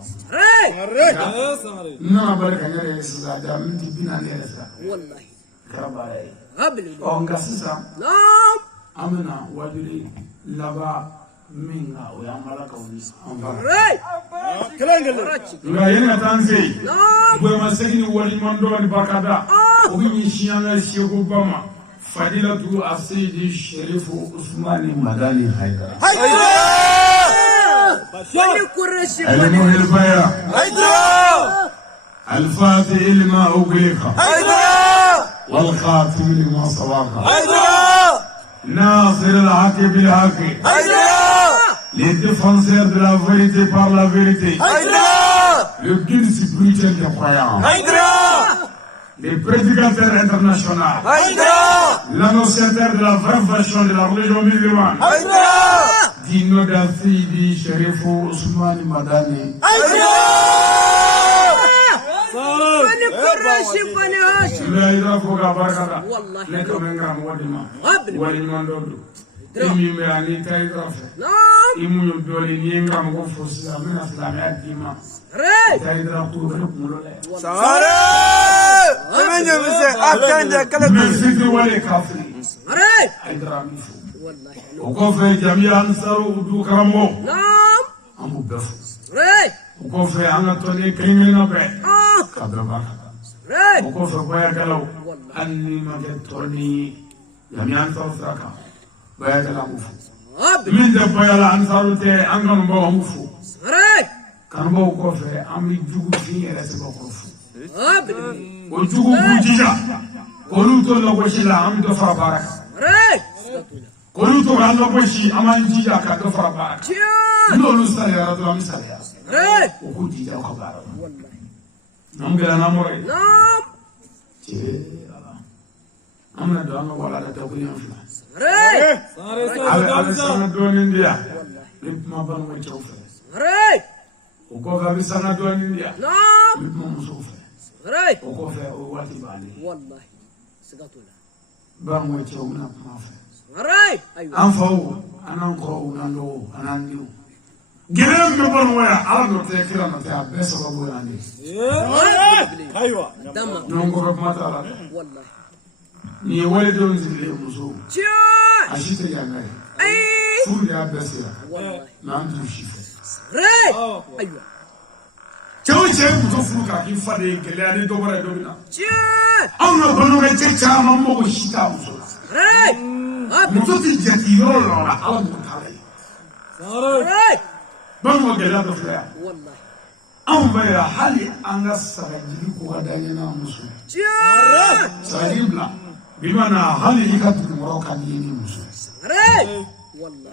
na barka ne sa da minti bina ne sa wallahi karabai habli on gasisa amena wajiri laba minga o ya malaka woni kalangale nga yena tanzi bo masegini wali mando ni bakada وبني شيانا شيخ بما فضيلة السيد الشريف عثمان مدني حيدر علم البيان الفاتح لما أغلق والخاتم لما سبق ناصر الحق بالحق les défenseurs de la vérité par la vérité, le guide spirituel des croyants, les prédicateurs internationaux, l'annonciateur de la vraie version de la religion musulmane, Dino Sidi Sherif Ousmane Madani. Imu dole ni ngam ko fosi amina salami adima taydra ko mulole sare amenye bise akanja kala mesiti wale kafri aydra mifu wallahi ko fe jamia ansaru du karamo nam amu bef ko fe anga toni kringina be kadra ba ko fe baya galaw anni ma ke toni jamia ansaru saka baya galaw من دبّي على أنصارته أنكم بوامفو. كانوا بوقفه أمي جوجو فيه رأسه بوقفه. وجوجو بوجيجا. كلوا تلا بوشيلا أمي دفع بارك. كلوا تلا الله بوشي أمي جيجا كدفع بارك. نقول سالي راتو أمي سالي. وكوجيجا وخبار. نام كلا ناموري. نام. أمنا دعنا ولا تقولين فلان. على سنة دون إنديا لبما بنو يشوفه وكوفا بسنة دون إنديا لبما مشوفه وكوفا وواتي بالي والله سقطولا بنو يشوفنا بمافه أنفو أنا أنكو نالو أنا نيو جرام بنو يا أرنو تكيرا نتاع بس بابو يعني أيوة نونغو بماتالا والله ni wale don zile muso ashite yana furu ya besira na andu shife aywa chawo muso furu ka ki fade gele ani do bara do bina amna banu ga checha mammo ko shita muso muso ti jati yoro la ala mu tare banu gele do fura wallahi an bayra hali anga sarajili ko wadanya muso saribla بمعنى هل يكتب مراقب يني مسو والله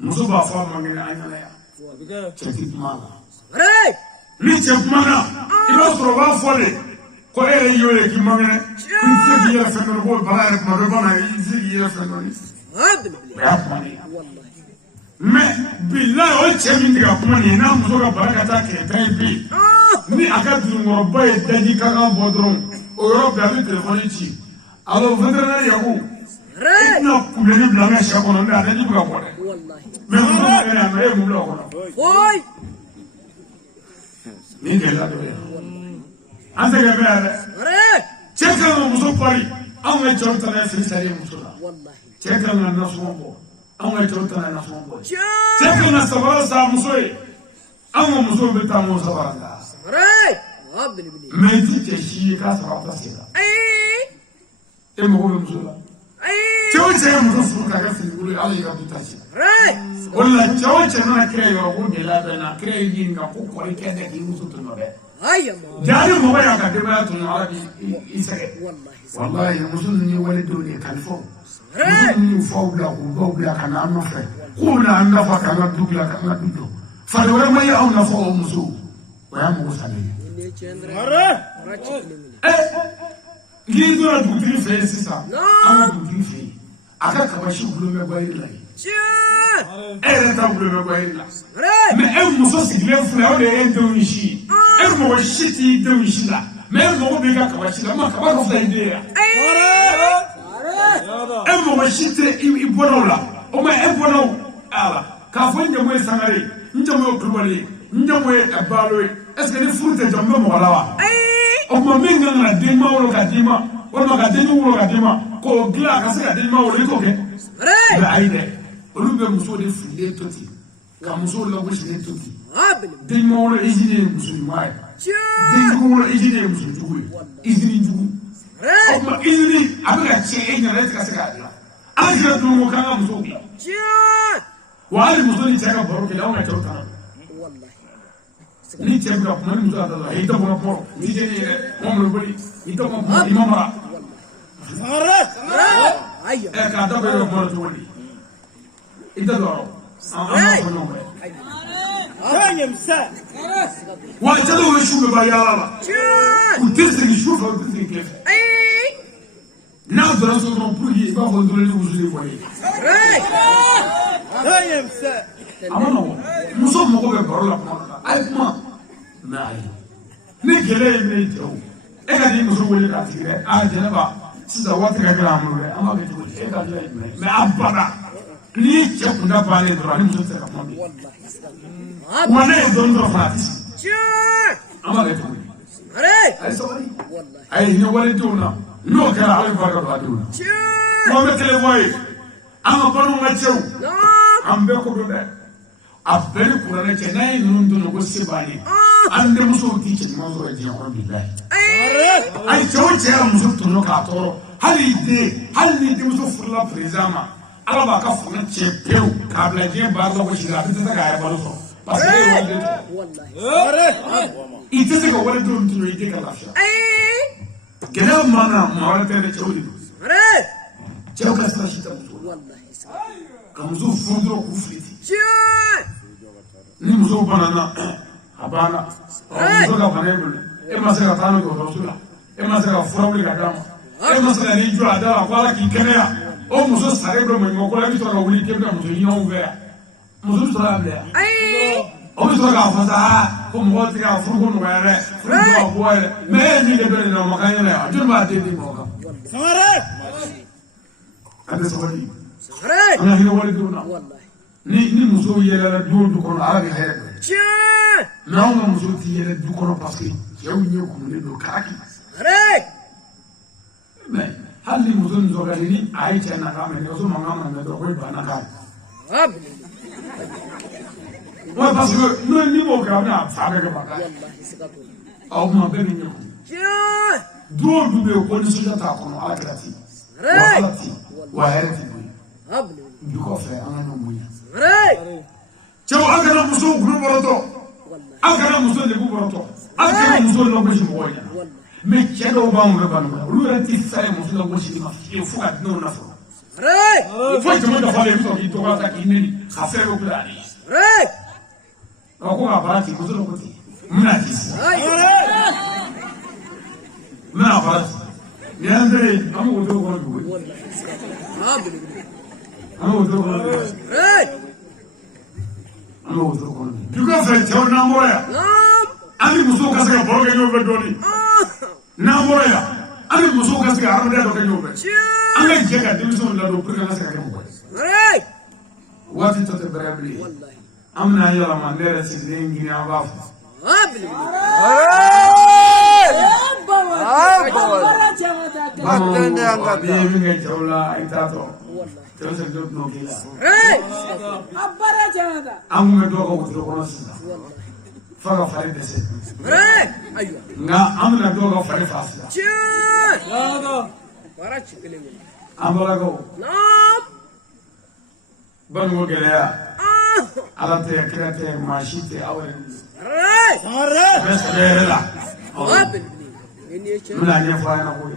مسو بافا مانغي انا لا تكتب مالا لي تكتب مالا يبقى صروا فولي كو اي يولي كي مانغي كنت يلا فنون بول بلاك ما بنا يجي يلا فنون والله ما بالله وجهي ديغا كماني نا مسو ga barakata ke taybi ni akadu ngorba daji kaka bodron o roga bi telefoni ci alors vétérinaire yakou ina kuleni blanga shakono nda anaji buka kone wallahi mais on a na mu lo kono oy ni de la do ante ga be ale cheka no muso pari an ga chonta na frisari muso wallahi cheka na nasombo an ga chonta na nasombo cheka na sabara sa muso an ga muso be ta muso sabara abdul ibn mais ti che shi ka sabara tasira المهم مسؤولا شو مفروض كافي يقول على يقطع تاشي ولا شو أنا كريه يقول لا بنا كريه ينقى كوكو كذا كيوسو تنبه أيه جاري ما بيا كاتبه تنعرف يسكت والله المسؤول يولد دوني كالفو مسؤول يفوق لا كان عم نفع قومنا عم نفع كان دوبلا كان دوبلا فلورا ما يأون نفع مسؤول ويا مسؤول Lindo na dutri fe sisa ama dutri fe aka kabashi gulume gwai lai ta gulume gwai la me muso sigile fula o de ndo shi mo shiti ndo shi la me mo be ka kabashi la ma kabako fula idea mo shiti ibonola o ma ebono ala ka fo nyamo sangare nyamo klubali nyamo abalo est-ce que ni furte jambe mo lawa ọmọ mi nga na denma wolo ka denma walima ka denni wolo ka denma k'o dilan ka se ka denma wolo i k'o kɛ nka ayi dɛ olu bɛ muso de fililen to ten ka muso lagosilen to ten denma wolo izini ye muso ɲuman ye denma wolo izini ye muso jugu ye izini jugu إذني أبغى شيء إني لا تكسر أنا كده دوم كلام مسوي وعلى مسوي تجا بروك لا ما تروح والله ni cebra ko man musa da ita ko ko ni je ni mom lo boli ita ko imam ra sare ayo e ka da be ko to woni ita do ama ko no be tanyam sa wa tadu shu ba ya la ku tisri shu fa tisri kef na do so no puri ba ko do ni usuli ko ni tanyam sa ama no muso mo ko be baro la ay kuma نعم نجلي من جو إذا دي مسؤولية كثيرة أجنبا سدوات كلامه أما بتقول إذا جاي من أبدا ليه شكونا بالي دراني مسؤولية كمان وانا يدون رفاتي أما بتقول أي سوري أي نوالي دونا نو كلا على بارك دونا ما بتكلم واي أما بنو ما جو أم بيكون ده أبدي كورونا كناي نندو نقص باني ande muso tiche manzo e dia rabbi billahi ay chawche muso tuno ka toro hali de muso furla prezama ala ba ka funa chepeu ka bla je ba lo ko shira bi ta ka ya balo so parce que wallahi ite se ko wala do tuno ite ka lafsha kena mana mawala tere chawdi chaw ka sta shita wallahi ka muso fudro ku fliti ni muso banana abana muso ka fana bolo e ma se ka taa n'o dɔgɔtɔrɔso la e ma se ka fura wuli ka d'a ma e ma se ka n'i jɔ a da la ko ala k'i kɛnɛya o muso sare bɛ maɲuman ko la i bɛ sɔrɔ ka wuli k'e bɛ muso ɲinanw fɛ yan muso bɛ sɔrɔ ka bila yan o bɛ sɔrɔ k'a fɔ sa ko mɔgɔw tɛ ka furuko nɔgɔya dɛ furu tɛ ka bɔ yɛrɛ mɛ e min de bɛ nin na o ma k'an ɲɛna yan jɔn b'a den di mɔgɔ kan an tɛ sabali an ka hinɛ wale denw na ni muso yɛlɛla du o du kɔnɔ ala bɛ hɛrɛ kɛ mais on a muso ti yɛlɛ du kɔnɔ parce que cɛw ɲɛ kumunen don kaki mais hali ni muso nin sɔrɔla ni a ye cɛ nakan mɛn nɛgɛso mankan mana mɛn dɔrɔn ko ba nakan ouais parce que ni m'o kɛ a bɛna fa bɛɛ kɛ baka o kuma bɛɛ ni ɲɛ kumu du o du bɛ yen ko nisɔndiya t'a kɔnɔ ala kɛra ten wa ala ten wa hɛrɛ tɛ bonya bi kɔfɛ an ka ɲɔgɔn bonya cɛw an kana musow kulo bɔrɔtɔ an kana muso lebu bɔrɔtɔ an kana muso lagosi mɔgɔw ɲɛna mais cɛ dɔw b'anw fɛ Banɔgɔla olu yɛrɛ tɛ sa ye muso lagosi ma fiyewu fo ka dunanw nafolo fo jama dafalen i bɛ sɔrɔ k'i dɔgɔya ta k'i neni ka fɛn bɛɛ kula ale ye ko ka baara ten muso dɔ ko ten n bɛna k'i sigi n bɛna baara ten nin y'an teri ye an bɛ wotoro kɔnɔ bi koyi an bɛ wotoro kɔnɔ bi an bɛ wotoro kɔnɔ bi bi kɔfɛ cɛw n'an bɔra yan an ni musow ka se ka baro kɛ ɲɔgɔn fɛ dɔɔnin n'an bɔra yan an ni musow ka se ka hadamadenya dɔ kɛ ɲɔgɔn fɛ an ka jɛ ka denmisɛnw ladon pour que an ka se ka kɛ mɔgɔ ye waati tɔ tɛ bɛrɛ bilen an bɛna yɛlɛma ne yɛrɛ sigilen ɲini an b'a fɔ n'i ye min kɛ cɛw la i t'a tɔ cɛmisɛn dɔ tun k'i la an kun bɛ dɔw ka wotoro kɔnɔ sisan fo ka fari dɛsɛ nka an bɛna dɔw ka fari fa sisan an balakaw Banɔgɔ gɛlɛya ala tɛ kira tɛ maa si tɛ aw yɛrɛ bɛ sɛbɛ yɛrɛ la n bɛna ɲɛfɔ a ɲɛna ko ye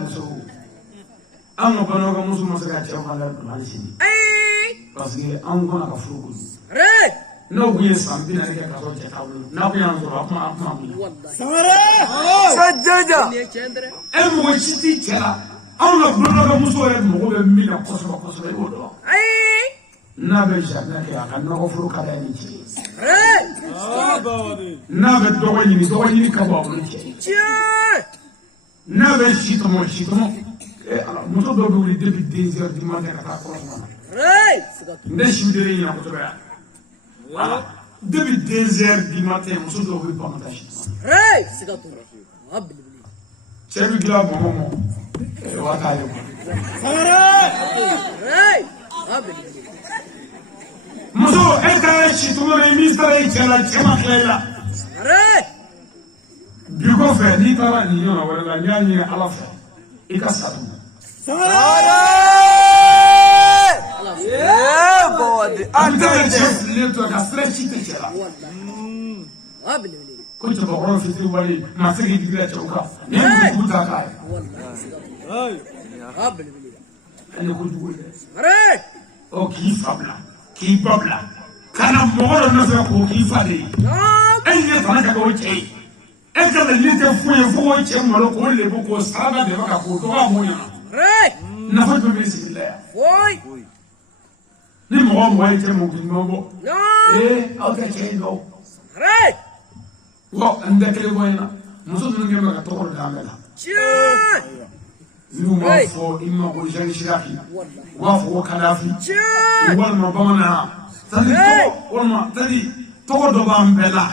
musow an ka Banɔgɔ muso ma se ka cɛw ka lɛrɛ don hali sini parce que an kɔnna ka furu kɔnɔ n'aw kun ye san 40 kɛ ka sɔrɔ cɛ t'a bolo n'a kun y'an sɔrɔ a kuma mun ye e mɔgɔ si t'i cɛ la anw ka Banɔgɔ muso yɛrɛ mɔgɔ bɛ min na kosɛbɛ kosɛbɛ i b'o dɔn n'a bɛ jardin kɛ a ka nɔgɔ foro ka d'a ni cɛ ye n'a bɛ dɔgɔ ɲini ka bɔ a bolo cɛ ye n'a bɛ si tɔmɔ muso dɔw bɛ wuli depuis 2 heures du matin ka taa kɔrɔsɔn na n tɛ si deli ɲina kosɛbɛ yan depuis 2 heures du matin muso dɔw bɛ ban ka taa si cɛ bɛ dilan mɔmɔ mɔ waa k'a ye muso e ka si tɔmɔ na i min sara i cɛ la cɛ ma tila i la bi kɔfɛ فني ترى نيونا ولا نياني على فه إكسرنا يا بودي أنت تشوف اللي تكسر شيء تشرا كنت بقول في تقولي ما تيجي تقول تشوكا نعم تقول تاكاي أنا كنت بقول أو كيف أبلا كيف أبلا كان مغرر نفسه كيف أدري أي تناك كويتشي أنت اللي تفوي فوي شيء ملوك اللي بكو سرنا دمك كوتوا موينا نفوت بمسك الله فوي نمغوا مويتشي ممكن مبو إيه أو كشيء لو وعندك اللي وينا مصدق إنك ما تقول دعملها نوما فو إما وجاني شرافي وافو كلافي والما بمنا تدي والما تدي تقول دبام بلا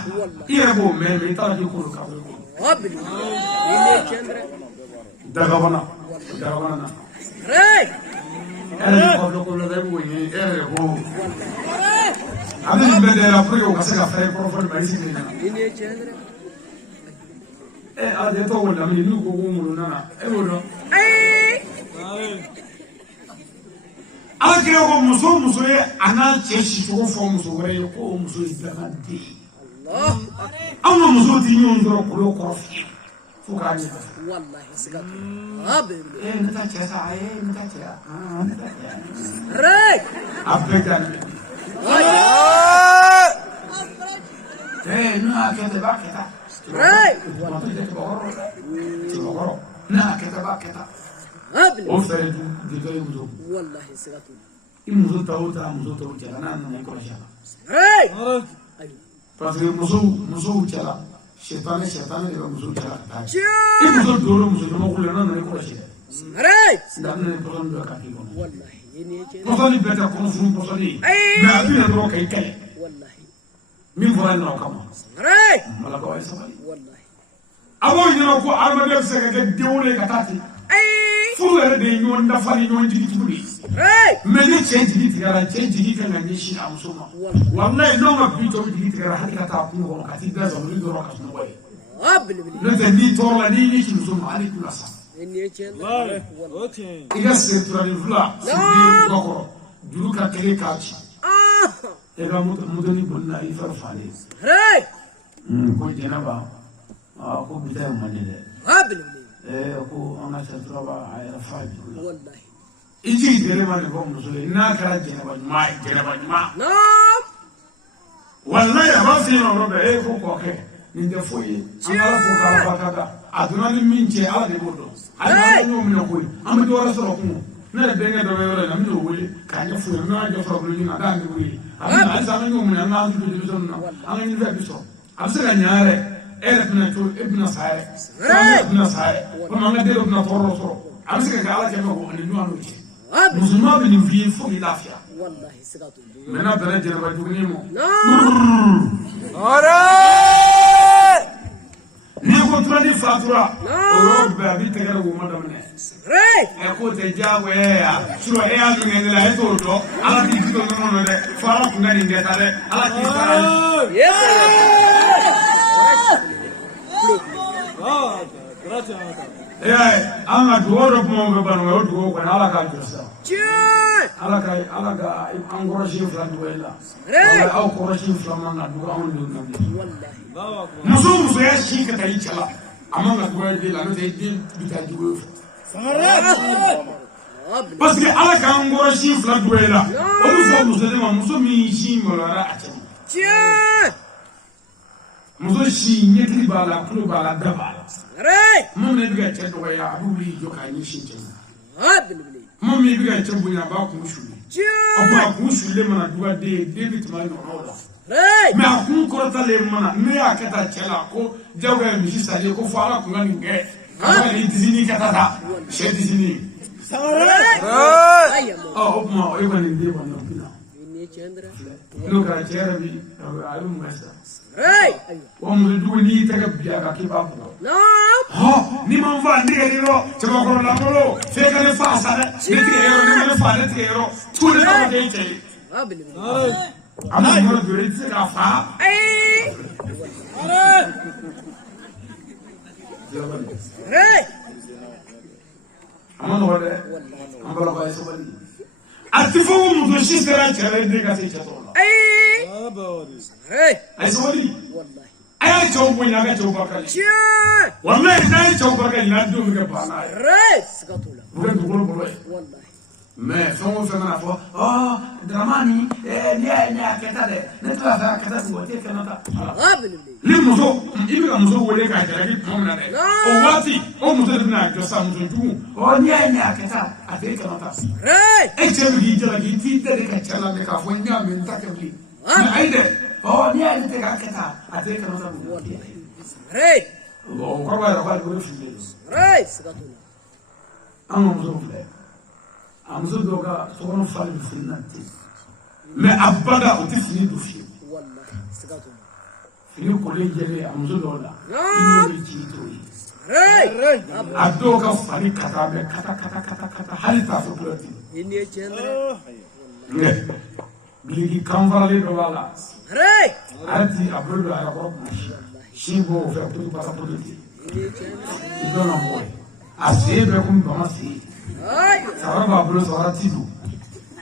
يربو مين تراجي كل كابل دعوانا أنا بقول كل ذا بويني هو أبي بدل أبريو كسر كفاية بروفيل ما يصير هذا تقول لهم يلو كومولنا أقوله أنا كده مسوي أنا تشي تشوف مسوي يكو مسوي بلادي أنا مسوي تيجون درو كلو كرفي فكاني والله سكت أبي نتاجها نتاجها ري أبدا نوع كتبا كتا راي نوع كتبا كتا وفرد دقاي مزو والله سغاتو مزو تاو جانا نكو شالا راي فاسي مزو جالا شيطان يبقى مزو جالا مزو دورو مزو ما كلنا نكو شالا راي دابنا نكون دوكا والله بصلي بيتا كونفرو بصلي ما أبينا نروح كي والله مين فلان نروح كمان راي ملا كويس والله أبو ينروح أربعة بسكة كديولة كتاتي فلان ده ينون دفعني ينون جدي تقولي راي ملي تشجي تجرا كان نيشي أمسوما والله لو ما بيتو جدي تجرا حتى كتابين هو كتير ده زمري دورا كسنوي نتندي تورلا نيشي مسوما عليك ناسا إذا سيطرني فلا سيدي بكرة جلوكا كلي كاتش إذا مدني بنا يفرفاني هاي كوي جنابا أكو بيتا مانيله أكو أنا سيطربا عيرفاج والله إيجي جنابا نقوم نسولي ناكرا جنابا جماع نعم والله يا راسي ما ربع كو كوكي نندفوي أنا رفوكا بكاكا أدنى من جي على دبودو أنا يوم نقول أما دورة سرقمو نلا بيني دبيورة نمي نقولي كان يفوي أنا جفر بلوجينا دان نقولي أنا أنسى يوم من أنا أنسى بلوجينا أنا ينفع بيسو أبصر نياره ابن تول ابن صاير ابن صاير وما ندير ابن فرو صرو أبصر كعلى كم هو أن نوع نوجي مسلم بنفيه فوق لافيا والله سكاتو من أبدا جرب الدنيمو نيكو تراني فاتورا روبا بيتكرا ومدامنه ري اكو تجاو يا شنو يا من لا يتولو على دي تو نونو ده فارق ناني ديتاله على دي فارق يا انا دورو مو بانو دورو كان على كاجوسا على كا انغورشي فلان ولا او كورشي فلان ما دورو والله muso ya shi ka tayi chala amma ga duwa de la no te din bita duwa parce que ala ka ngoro shi fla duwa la o muso de ma muso mi shi molara a can muso shi nyekli bala kulu bala dabala mun ne biga ce duwa ya abu li jo ka ni shi can mun mi biga ce bunya ba ku shule abu ku shule mana duwa de David ma no rola mais a kun kɔrɔtalen mana ne y'a kɛ taa cɛ la ko jago ye misi sali ko fo ala kun ka nin kɛ ka ni disini ka taa sɛ disini o kuma o ye kɔni den kɔni o bina n'o kɛra cɛ yɛrɛ bi a bɛ mun kɛ sisan wa musojugu n'i y'i tɛgɛ bi a kan k'i b'a bugɔ ni ma n fa n tigɛ yɔrɔ cɛbakɔrɔlankolon f'e ka ne fa sa dɛ ne tigɛ yɔrɔ ne ma ne fa ne tigɛ yɔrɔ tugu ne tɔgɔ k'e cɛ ye I'm not going to do it. Hey! I'm not there. I'm going to buy somebody. At the phone, the sister, I tell you, they got each other. Hey! I saw it. Wallahi. I told when I got to work. One man, I told work and not doing a banana. Hey! Skatula. We're going to work. Wallahi. Mais sono fermato dramani niya ketade netwa fa ketade wote kenata ni muso ibi ka muso wole ka jaragi pomna de o wati o muso de na jo sa muso ju o niya keta ate kenata e chebi jaragi ti de ka chala me ka fo nya men ta kebli aide o niya de ka keta ate kenata wote o ko ba ra ba ko fili Skatula. amo muso fle amuso doga sokono fali finati me abada otifini dofi Wallahi. Skatula. fini kolejele amuso dola ni chitoi Hey! adoga fali katabe kata hali ta soplati Ini cendera. ne biligi kamvale do wala Hey! ati abrodo ara ko shibo fe to pasapoti Ini cendera. dona boy asibe kum bamasi Ay! saraba abrodo saratidu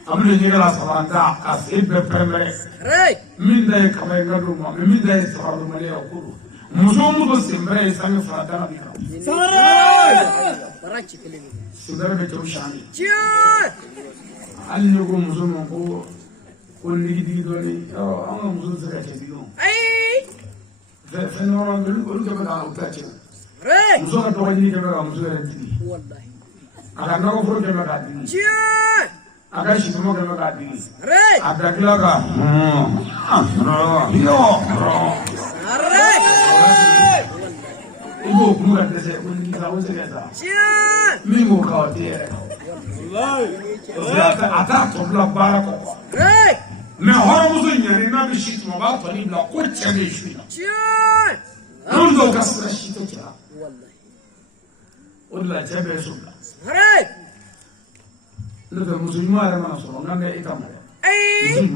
abrodo nyela saranda asibe pembe Hey! min da kamay ngado mo min da sarado mali akuru muso simbre sangi fata bi ka Barachi kelele. simbre be to shani Cian! ali ne ko muso mo ko nigi do ni an muso zaka ce digo Ay! fe no no ko ko ka o ta ce Hey! muso ka to ni ke ka muso ya ti Wallahi. aka no ko ke ka ti Cian! aka shi mo ke ka ti Hey! aka kila ka yo Array! ibo ku ka tese ko ni ka o se ka sa Cian! mi mo ka o ti ata to bla bara ko Hey! me horo muso nyane na bi shi mo ba to ni bla ko che be shi na Cian! non do ka sa shi to kira Wallahi. wala che be su Array! no da muso ma ra ma so ngande ita ma Ay!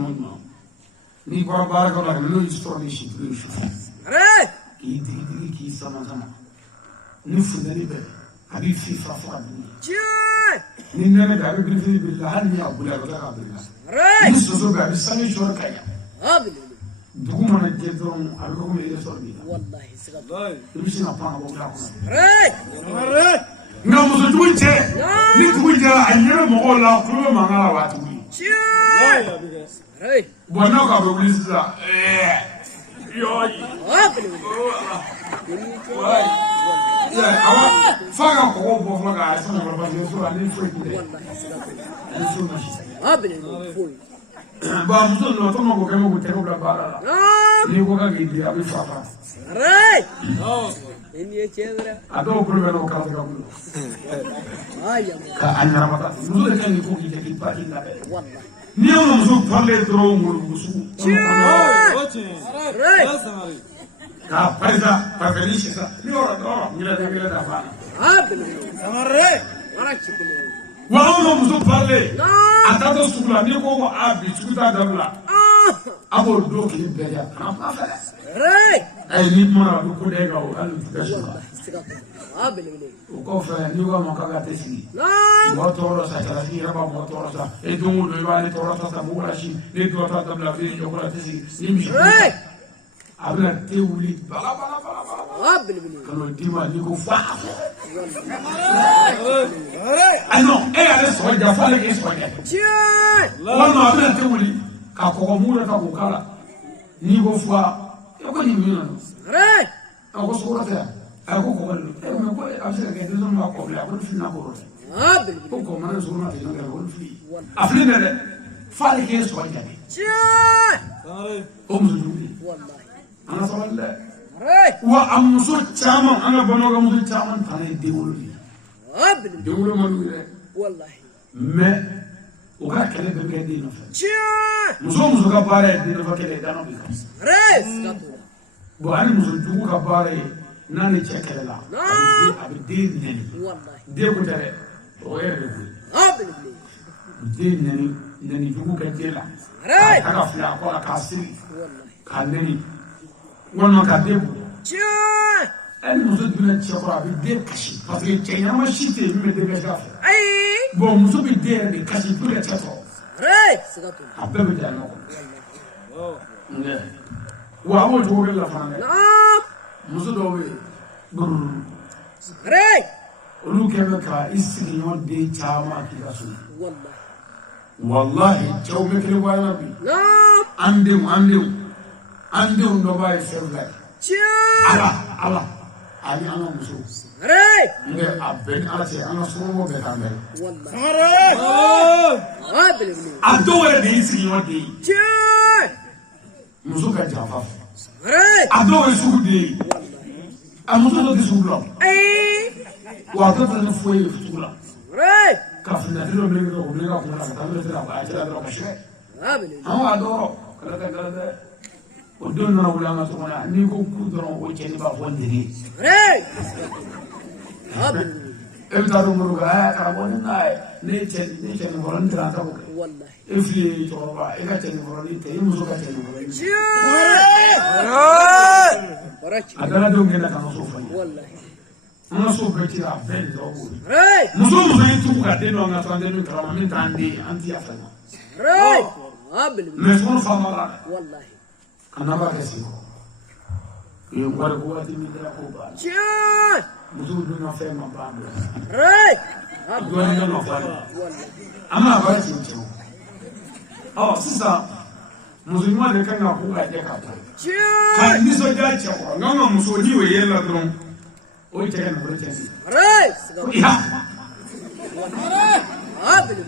ni ko bara ko la no sto ni shi to shi Array! ki sama ni fu ni be abi fi fa Cian! ni ne da bi fi billah hal ni abu la ka billah Array! ni so ga bi sami shor kaya Abil. dugu mana je don abi ko me so bi Wallahi. Skatula. ni shi na pa ko la ko Array! nga muso jugunche ni jugunche anyere mo la ko ma ngala wa tu Cian! Array! bona ka be wuli sa yo Abil. Ini cendera. ya awa faga ko bo faga sa na ba ni so ani fo ki Wallahi. Skatula. ni so na shi Abil. Full. ba muso no to mo ko ke mo ko te ko la bara ni ko ka gi abi fa fa Array! Ini cendera. ado ko be no ka ka ko Ay, ka anyara mata muso de kan ko ki te ki pa ki la wallahi. ni mo muso parle tro mo muso Array! ka paisa pa felice sa ni ora no ni la da fa Abil. Barachi kelele. wa no muso parle No! atato sugula ni ko abi chuta dabla abo do ki be ya pa fa Array! ay ni mo na ko de ga o alu ta shi Wallahi. Skatula. Abil. ko fa ni ko mo ka ga te si No! mo to ro sa ta si raba mo to ro sa e do mo do ba ni to ro sa mo la shi ni do ta dabla fi ko la te si ni mi Array! abla te wuli bala Abil. kano di ma ni ko fa ah non e ale so ja fa le ke so ja Cian! wa no abla te wuli ka ko mu ra ka ko kala ni ko fa e ko ni mi no Array! ko so ra ta ko ko e me ko abse ke do ma ko la ko fi na ko ro Abil. ko mana so na te no ko fi afle ne de fa le ke so ja ni Cian! o mu ni Wallahi. ana so le Array! wa amuso chama ana bono ga muso chama tane de wuli Abil. de wuli ma ni de Wallahi. mais o ka kɛlɛ bɛ kɛ den nɔfɛ Cian! muso ka baara ye den nɔfɛ kɛlɛ dano bi kan Array! Skatula. bon hali muso jugu ka baara ye n'a ni cɛ kɛlɛ la a bɛ den nɛni Wallahi. den ko tɛ dɛ o yɛrɛ de koyi Abil. den nɛni jugu kɛ den la Array! a ka fili a kɔ la k'a siri Wallahi. k'a nɛni walima ka den bɔ Cian! أنا مزود من الشقراء بالدير كشي فصل تشينا ما شيء من الدير كشاف أي بو مزود بالدير بكشي كل شطرة ري سقطوا حبة بتاعنا وأول جوجل الله فانا نعم مزود هو برر ري ولو كم كا إسرائيل دي تاما كياسو والله والله جو مكلي وانا بي نعم عندهم نباي سيرفلاي الله أنا مسلم ري إنه أبين أنا سومو بتعمل والله قابل أدور بيسكي دي شاي مسوك جافاف ري أدور سوق دي أمسوك دي سوق أي وأدور نفوي فتولا ري كافنا تلو بليغا كنا كتابة تلو أجل أدور كشيء قابل أنا أدور كلا ودون ولا تقولنا نيكو كودرون وجهي بافوندري ري قابل إبتدوا مروجا كابوننا نيتشن فورندرا تابوك والله إفلي تورا إذا تني فورندي تي مسوك تني فورندي شاي أدانا دوم كنا كانوا سوفا والله أنا سوفا كذا بين دروب ري مسوك يتوقع كاتينو أنا تاندينو كلام من تاندي أنتي أفلا ري قابل مسؤول فامالا والله كنا باكسي يوم قرقواتي من دراكوبا شاي مسوك دونا فيما بامبو ري دونا دونا فاي والله أما باتي مشو سيسا مسلمان ده كان يقول لك كذا كان نسوي جاكوا نعم مسؤولي ويلا درون وين تكلم بريتنسي ري يا قابل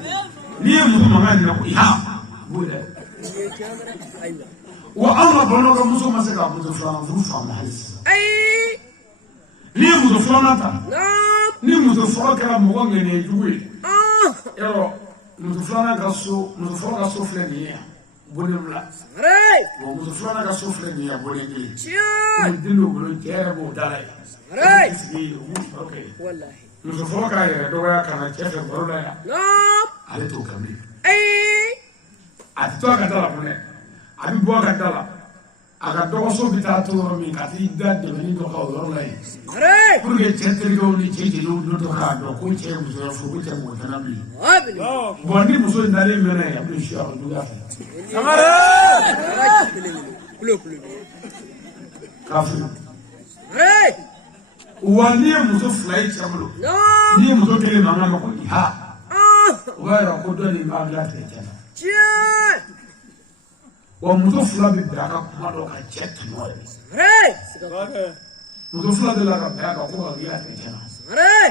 ليه مسلمان نقول يا بولا ايوه والله بنو مسلمان سكاب مسلمان فوفا محس اي ليه مسلمان تا نعم ليه مسلمان كلام مغني يجوي اه مسلمان كسو فلانية بولملا ري ومسلمان كسو فلانية بولينجلي شاي ندلو بلو تيربو دالاي ري اوكي والله مسلمان كاي دوغا كان تشف برولا نعم على تو كامل اي اتو كدالا بونه ابي بو كدالا aga dogo so bitato mi kati dadde ni do ka wala yi ري pour que tentri go ni cheji no to ka do ko che muso fu ko che mo tanabi قابل bondi muso ndale mena ya bi shi aru duga كلو كلو kafi ري wani muso fly chamlo نعم ni muso kele manga ma ko ha اه wara ko do ni ma la te chana شاي wa muso fula bi da ka kuma do ka che tno ري muso fula de la ka ba ka ko ga ya te chana ري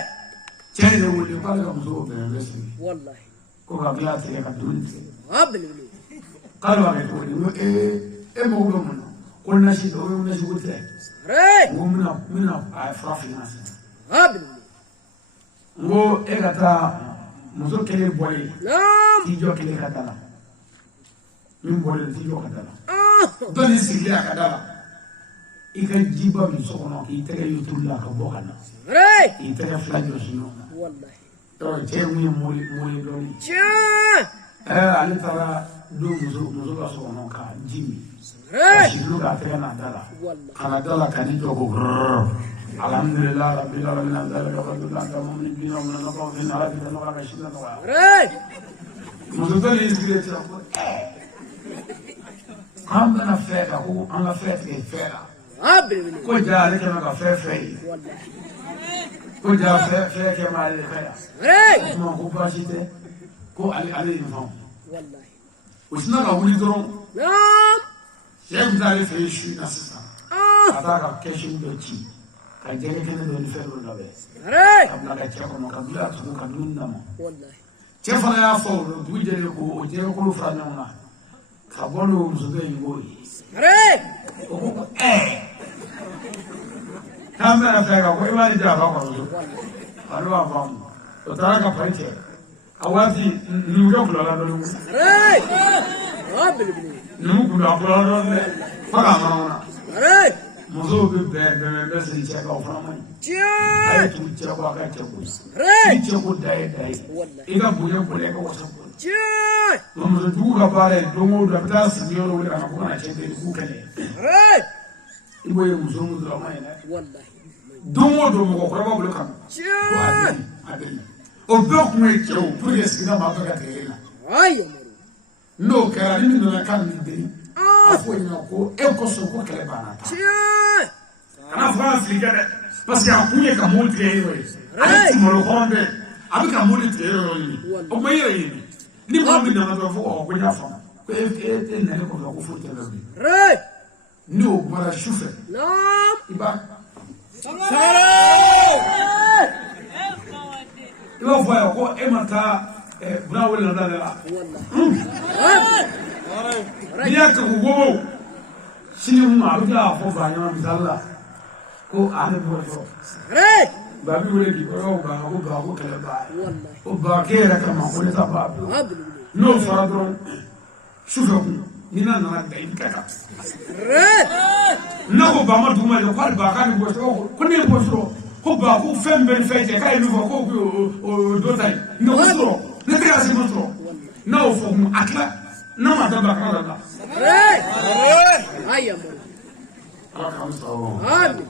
che ne wo le ka muso be besi والله ko ga ya te ka dun قابل kalwa ne ko ni mo do mo ko na shi do na shi ko te ري ngo mina a frafinance قابل ngo e kata muso kele bole نعم tijo kele katala min bole tijo katala اه doni sigli akadala ika jiba mi sokono ki tege yutulla ka bokana ري itege flajo sino والله to che mu moli doni شاي ali tara do muso ka sokono ka jimi ري shilu ka tege na dala والله kana dala kani to ko alhamdulillah rabbil alamin zalika fadlullah tamamni bina min naqawin ala bina wa rashidna wa ري muso doni sigli ta ko kamba na feka ko an la feka feka قابل ko jaale kama ka fefe والله ko ja fe ke mali kaya ري ma ko basite ko ali infam والله usna ka wuli doron نعم shem dale fe shi na sisa اه ata ka keshin do ci ka jere kene do ni fe do labe ري abla ka che ko no ka bila to ka dunna mo والله che fana ya fo do jere ko o jere ko fra na na ka bolo muso de ngoi ري ko kamba na fe ka ko imani ja ba ko alwa fam to tara ka paiche awati nuga kula do ري قابل nugu kula do ne fara mauna ري muso be be se che ka fara mai شاي ai tu che ko ka che ko ري che ko dai والله iga buye buye ka wasa ko شاي muso du ka pare do mo da ta signoro wala ka ko na che de ku kale ري iboye muso mu do mai ne والله Domo domo ko ba bolo kan. Ko adeli. O be ko me chewo pour que sina ma ka tele la. Ay amaru. No kara ni no kan ni de. Afo ni ko e ko so ko kele bana ta. Kana fa Afrique de parce que akunye ka mo tele yo. Ai mo ro honde. Abi ka mo tele yo ni. O me yere ni. Ni mo mi na ma fo ko nya fa. Ko e na ko ko fo tele yo. Re. No bara shufe. Nam. Iba. Iba fo ya ko e mata buna wala da la. Biya ka go sini mu abuja fo ba nya misalla ko ane bo fo. Re. Babi wala di ko ba ko kala ba. O ba ke ra ka ma ko ta ba. No fara dron shufe ku ni na na da ikaka. Re. Na ko ba ma duma le kwal ba ka ni bo ko ne bo so ko ba ko fem ben fete ka ni ko o do tay no so ne te asi mo so na o fo mu akla na ma da ba ka da Re. Ay amaru. aka am so Amin.